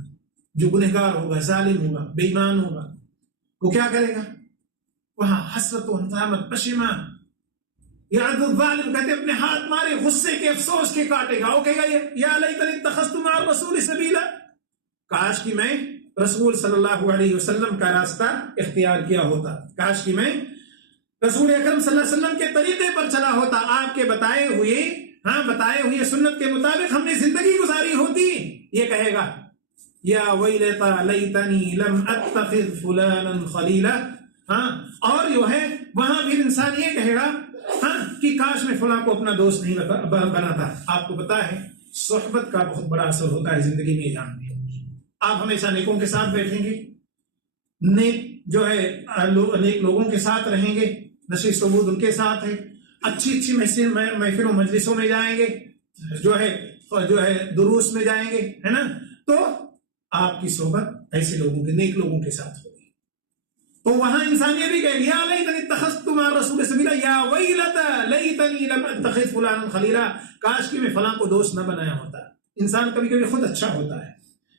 جو گنہگار ہوگا، ظالم ہوگا، بے ایمان ہوگا، وہ کیا کرے گا؟ وہاں حسرت و ندامت، پشیمان، یعض الظالم کہتے اپنے ہاتھ مارے غصے کے، افسوس کے کاٹے گا۔ وہ کہے گا یا لیتنی اتخذت مع الرسول سبیلا، کاش کہ میں رسول صلی اللہ علیہ وسلم کا راستہ اختیار کیا ہوتا، کاش کہ میں رسول اکرم صلی اللہ علیہ وسلم کے طریقے پر چلا ہوتا، آپ کے بتائے ہوئے سنت کے مطابق ہم نے زندگی گزاری ہوتی۔ یہ کہے گا یا ویلتا لیتنی لم اتخذ فلانا خلیلا، اور جو ہے وہاں بھی انسان یہ کہے گا کہ کاش میں فلاں کو اپنا دوست نہیں بناتا۔ آپ کو پتا ہے صحبت کا بہت بڑا اثر ہوتا ہے زندگی میں، جانتے ہیں آپ ہمیشہ نیکوں کے ساتھ بیٹھیں گے، نیک جو ہے نیک لوگوں کے ساتھ رہیں گے، نشیب سبود ان کے ساتھ ہے، اچھی محفلوں مجلسوں میں جائیں گے، جو ہے دروس میں جائیں گے، ہے نا، تو آپ کی صحبت ایسے لوگوں کے، نیک لوگوں کے ساتھ ہوگی۔ تو وہاں انسان یہ بھی کہے یا لیتنی اتخذت مع الرسول سبیلا یا ویلتا لیتنی لم اتخذ فلانا خلیلا، کاش کہ میں فلاں کو دوست نہ بنایا ہوتا۔ انسان کبھی کبھی خود اچھا ہوتا ہے،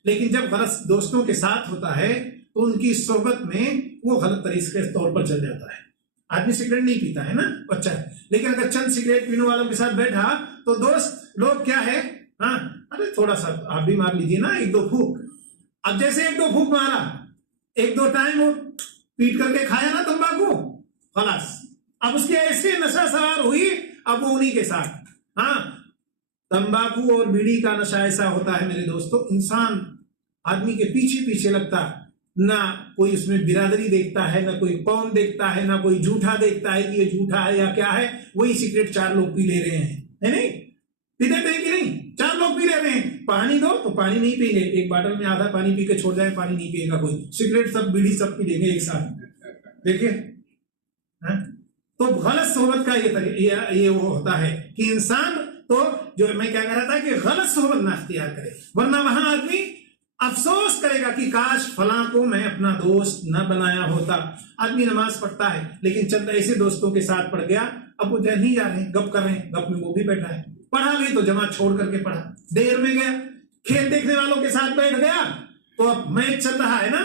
لیکن جب غلط دوستوں کے ساتھ ہوتا ہے تو ان کی صحبت میں وہ غلط طریقے کے طور پر چل جاتا ہے۔ آدمی سگریٹ نہیں پیتا ہے نا، اچھا ہے، لیکن اگر چند سگریٹ پینے والوں کے ساتھ بیٹھا تو دوست لوگ کیا ہے، ارے تھوڑا سا آپ بھی مار لیجیے نا ایک دو پھوک۔ اب جیسے ایک دو پھوک مارا، ایک دو ٹائم وہ پیٹ کر کے کھایا نا تمباکو، خلاص اب اس کی ایسے نشہ سوار ہوئی، اب وہ انہی کے ساتھ۔ تمباکو اور بیڑی کا نشہ ایسا ہوتا ہے میرے دوستو، انسان آدمی کے پیچھے پیچھے لگتا، نہ کوئی اس میں برادری دیکھتا ہے، نہ کوئی قوم دیکھتا ہے، نہ کوئی جھوٹا دیکھتا ہے کہ یہ جھوٹا ہے یا کیا ہے، وہی سگریٹ چار لوگ پی لے رہے ہیں، ہے نہیں؟ پیتے تھے کہ نہیں؟ چار لوگ پی لے رہے ہیں، پانی دو تو پانی نہیں پئیں گے، ایک باٹل میں آدھا پانی پی کے چھوڑ جائے، پانی نہیں پیے گا کوئی، سگریٹ سب بیڑی سب پی لیں گے ایک ساتھ، دیکھیں۔ تو غلط صحبت کا یہ وہ ہوتا ہے کہ انسان تو جو میں کیا کہہ رہا تھا کہ غلط صحبت نہ اختیار کرے، ورنہ وہاں آدمی افسوس کرے گا کہ کاش فلاں کو میں اپنا دوست نہ بنایا ہوتا۔ آدمی نماز پڑھتا ہے لیکن چند ایسے دوستوں کے ساتھ پڑھ گیا، اب وہ نہیں جا رہے ہیں، گپ کر رہے ہیں، گپ میں وہ بھی بیٹھا ہے، پڑھا بھی تو جماعت چھوڑ کر کے پڑھا، دیر میں گیا، کھیل دیکھنے والوں کے ساتھ بیٹھ گیا، تو اب میچ چل رہا ہے نا،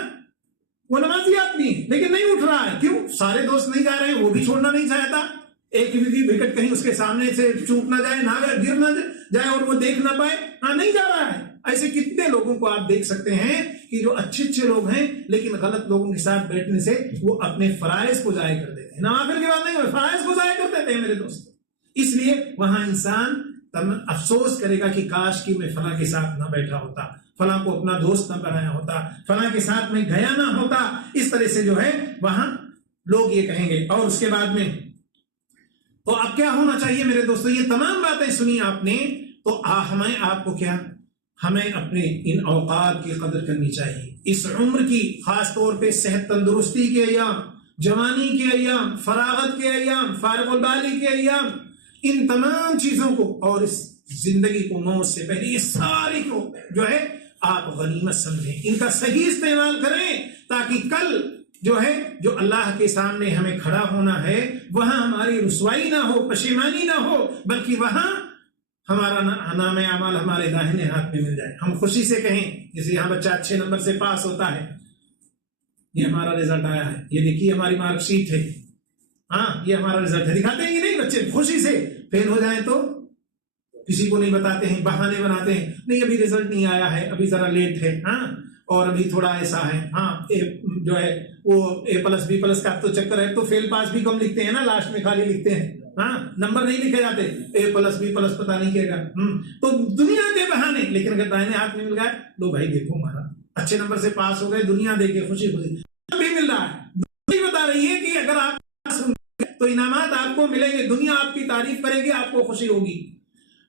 وہ نمازی آدمی لیکن نہیں اٹھ رہا ہے، کیوں؟ سارے دوست نہیں جا رہے ہیں، وہ بھی چھوڑنا نہیں چاہتا، ایک بھی وکٹ کہیں اس کے سامنے سے چوک نہ جائے، نہ گر نہ جائے اور وہ دیکھ نہ پائے، نہیں جا رہا ہے۔ ایسے کتنے لوگوں کو آپ دیکھ سکتے ہیں کہ جو اچھے لوگ ہیں لیکن غلط لوگوں کے ساتھ بیٹھنے سے وہ اپنے فرائض کو ضائع کر دیتے ہیں، نوافل کی بات نہیں، فرائض کو ضائع کر دیتے ہیں میرے دوست۔ اس لیے وہاں انسان افسوس کرے گا کہ کاش کہ میں فلاں کے ساتھ نہ بیٹھا ہوتا، فلاں کو اپنا دوست نہ بنایا ہوتا، فلاں کے ساتھ میں گیا نہ ہوتا، اس طرح سے جو ہے وہاں لوگ یہ کہیں گے۔ اور اس کے بعد میں تو اب کیا ہونا چاہیے میرے دوستو؟ یہ تمام باتیں سنی آپ نے، تو ہمیں آپ کو کیا، ہمیں اپنے ان اوقات کی قدر کرنی چاہیے، اس عمر کی، خاص طور پہ صحت تندرستی کے ایام، جوانی کے ایام، فراغت کے ایام، فارغ البالی کے ایام، ان تمام چیزوں کو اور اس زندگی کو موت سے پہلے یہ ساری کو جو ہے آپ غنیمت سمجھیں، ان کا صحیح استعمال کریں، تاکہ کل جو ہے جو اللہ کے سامنے ہمیں کھڑا ہونا ہے وہاں ہماری رسوائی نہ ہو، پشیمانی نہ ہو، بلکہ وہاں ہمارا نام اعمال ہمارے داہنے ہاتھ میں مل جائے، ہم خوشی سے کہیں، جیسے یہاں بچہ اچھے نمبر سے پاس ہوتا ہے، یہ ہمارا رزلٹ آیا ہے، یہ دیکھیے ہماری مارک شیٹ ہے، یہ ہمارا رزلٹ ہے، دکھاتے ہیں کہ نہیں بچے خوشی سے؟ فیل ہو جائیں تو کسی کو نہیں بتاتے ہیں، بہانے بناتے ہیں، نہیں ابھی رزلٹ نہیں آیا ہے، ابھی ذرا لیٹ ہے، اور ابھی تھوڑا ایسا ہے، جو ہے وہ A+, B+ کا تو چکر ہے، تو فیل پاس بھی کم لکھتے ہیں نا، لاسٹ میں خالی لکھتے ہیں، نمبر نہیں لکھے جاتے، A+, B+ پتا نہیں کہے گا، تو دنیا کے بہانے، لیکن اگر دائنے ہاتھ میں مل گئے، لو بھائی دیکھو ہمارا اچھے نمبر سے پاس ہو گئے، دنیا دیکھے خوشی بھی مل رہا ہے، دنیا بتا رہی ہے کہ اگر آپ پاس ہوں گے تو انعامات آپ کو ملیں گے، دنیا آپ کی تعریف کرے گی، آپ کو خوشی ہوگی۔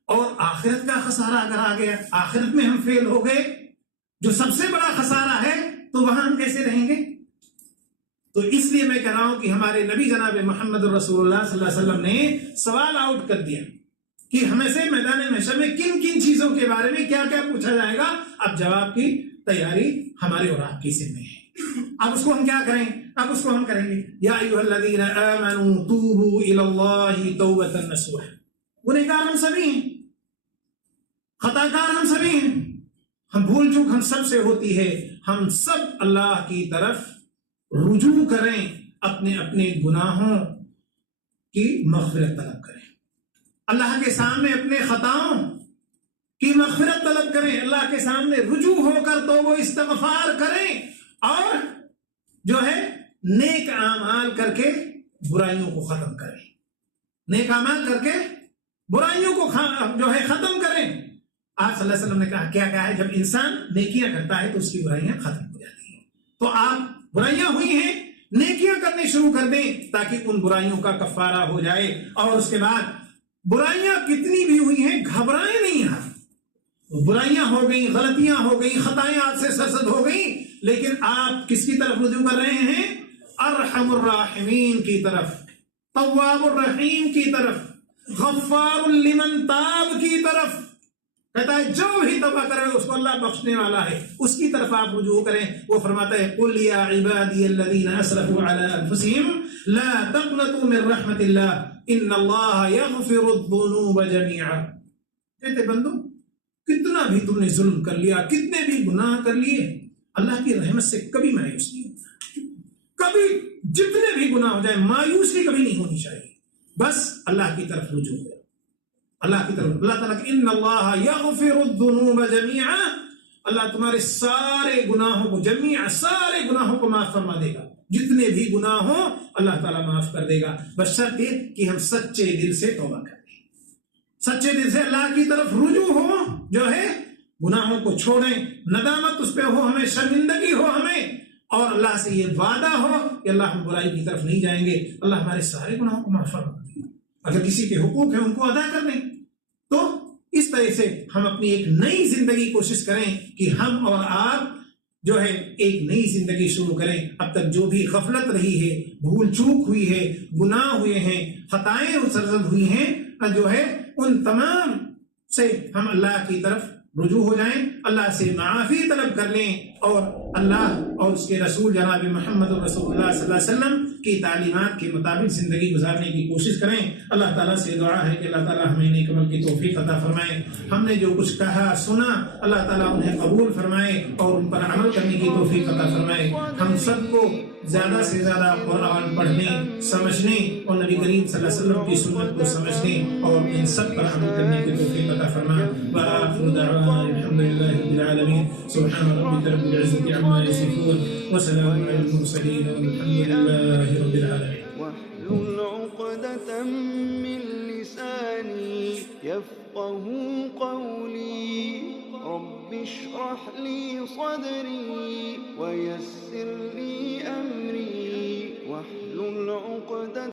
اور آخرت کا خسارہ اگر آ گیا، آخرت میں ہم فیل ہو گئے، جو سب سے بڑا خسارہ ہے، تو وہاں ہم کیسے رہیں گے؟ تو اس لیے میں کہہ رہا ہوں کہ ہمارے نبی جناب محمد رسول اللہ صلی اللہ علیہ وسلم نے سوال آؤٹ کر دیا کہ ہمیں سے میدان محشر میں کن کن چیزوں کے بارے میں کیا کیا پوچھا جائے گا. اب جواب کی تیاری ہمارے اور آپ کی ذمہ ہے. اب اس کو ہم کیا کریں؟ اب اس کو ہم کریں گے یا ایھا الذین آمنوا توبوا الی اللہ توبۃ نصوحا. گنہگار ہم سبھی ہیں, خطا کار ہم سبھی ہیں, ہم بھول چوک ہم سب سے ہوتی ہے. ہم سب اللہ کی طرف رجوع کریں, اپنے اپنے گناہوں کی مغفرت طلب کریں, اللہ کے سامنے اپنے خطاؤں کی مغفرت طلب کریں, اللہ کے سامنے رجوع ہو کر توبہ و استغفار کریں, اور جو ہے نیک اعمال کر کے برائیوں کو ختم کریں. نیک اعمال کر کے برائیوں کو جو ہے ختم کریں. آپ صلی اللہ علیہ وسلم نے کہا کیا ہے, جب انسان نیکیاں کرتا ہے تو اس کی برائیاں ختم ہو جاتی ہیں. تو آپ برائیاں ہوئی ہیں, نیکیاں کرنے شروع کر دیں تاکہ ان برائیوں کا کفارہ ہو جائے. اور اس کے بعد برائیاں کتنی بھی ہوئی ہیں گھبرائیں نہیں آپ. برائیاں ہو گئیں, غلطیاں ہو گئیں, خطائیں آپ سے سرزد ہو گئیں, لیکن آپ کس کی طرف رجوع کر رہے ہیں؟ ارحم الراحمین کی طرف, تواب الرحیم کی طرف, غفار لمن تاب کی طرف. کہتا ہے جو بھی توبہ کرے اس کو اللہ بخشنے والا ہے, اس کی طرف آپ رجوع کریں. وہ فرماتا ہے قل یا عبادی الذین اسرفوا علی انفسہم لا تقنطوا من رحمت اللہ ان اللہ یغفر الذنوب جميعا. کہتے بندو کتنا بھی تم نے ظلم کر لیا, کتنے بھی گناہ کر لیے, اللہ کی رحمت سے کبھی مایوس نہیں ہونا. کبھی جتنے بھی گناہ ہو جائے مایوسی کبھی نہیں ہونی چاہیے. بس اللہ کی طرف رجوع کرو, اللہ کی طرف. اللہ تعالیٰ کہ ان اللہ یغفر الذنوب جميعا, اللہ تمہارے سارے گناہوں کو, جميعا سارے گناہوں کو معاف فرما دے گا. جتنے بھی گناہ ہوں اللہ تعالیٰ معاف کر دے گا, بس شرط یہ کہ ہم سچے دل سے توبہ کریں, سچے دل سے اللہ کی طرف رجوع ہو, جو ہے گناہوں کو چھوڑیں, ندامت اس پہ ہو, ہمیں شرمندگی ہو ہمیں, اور اللہ سے یہ وعدہ ہو کہ اللہ ہم برائی کی طرف نہیں جائیں گے, اللہ ہمارے سارے گناہوں کو معاف فرما دے گا. اگر کسی کے حقوق ہیں ان کو ادا کر دیں. تو اس طرح سے ہم اپنی ایک نئی زندگی کوشش کریں کہ ہم اور آپ جو ہے ایک نئی زندگی شروع کریں. اب تک جو بھی غفلت رہی ہے, بھول چوک ہوئی ہے, گناہ ہوئے ہیں, خطائیں سرزد ہوئی ہیں, جو ہے ان تمام سے ہم اللہ کی طرف رجوع ہو جائیں, اللہ سے معافی طلب کر لیں, اور اللہ اور اس کے رسول جناب محمد رسول اللہ صلی اللہ علیہ وسلم کی تعلیمات کے مطابق زندگی گزارنے کی کوشش کریں. اللہ تعالیٰ سے دعا ہے کہ اللہ تعالیٰ ہمیں نیک عمل کی توفیق عطا فرمائے. ہم نے جو کچھ کہا سنا اللہ تعالیٰ انہیں قبول فرمائے اور ان پر عمل کرنے کی توفیق عطا فرمائے. ہم سب کو زیادہ سے زیادہ قرآن پڑھنے, سمجھنے اور نبی کریم صلی اللہ علیہ وسلم کی سنت کو سمجھنے اور ان سب پر عمل کرنے کی توفیق عطا فرمائے. وآخر دعوانا الحمد للہ رب العالمین. سبحان ربک رب العزة عما يصفون وسلام على المرسلين والحمد لله رب العالمين. واحلل عقدة من لساني يفقهوا قولي رب اشرح لي صدري ويسر لي أمري واحلل عقدة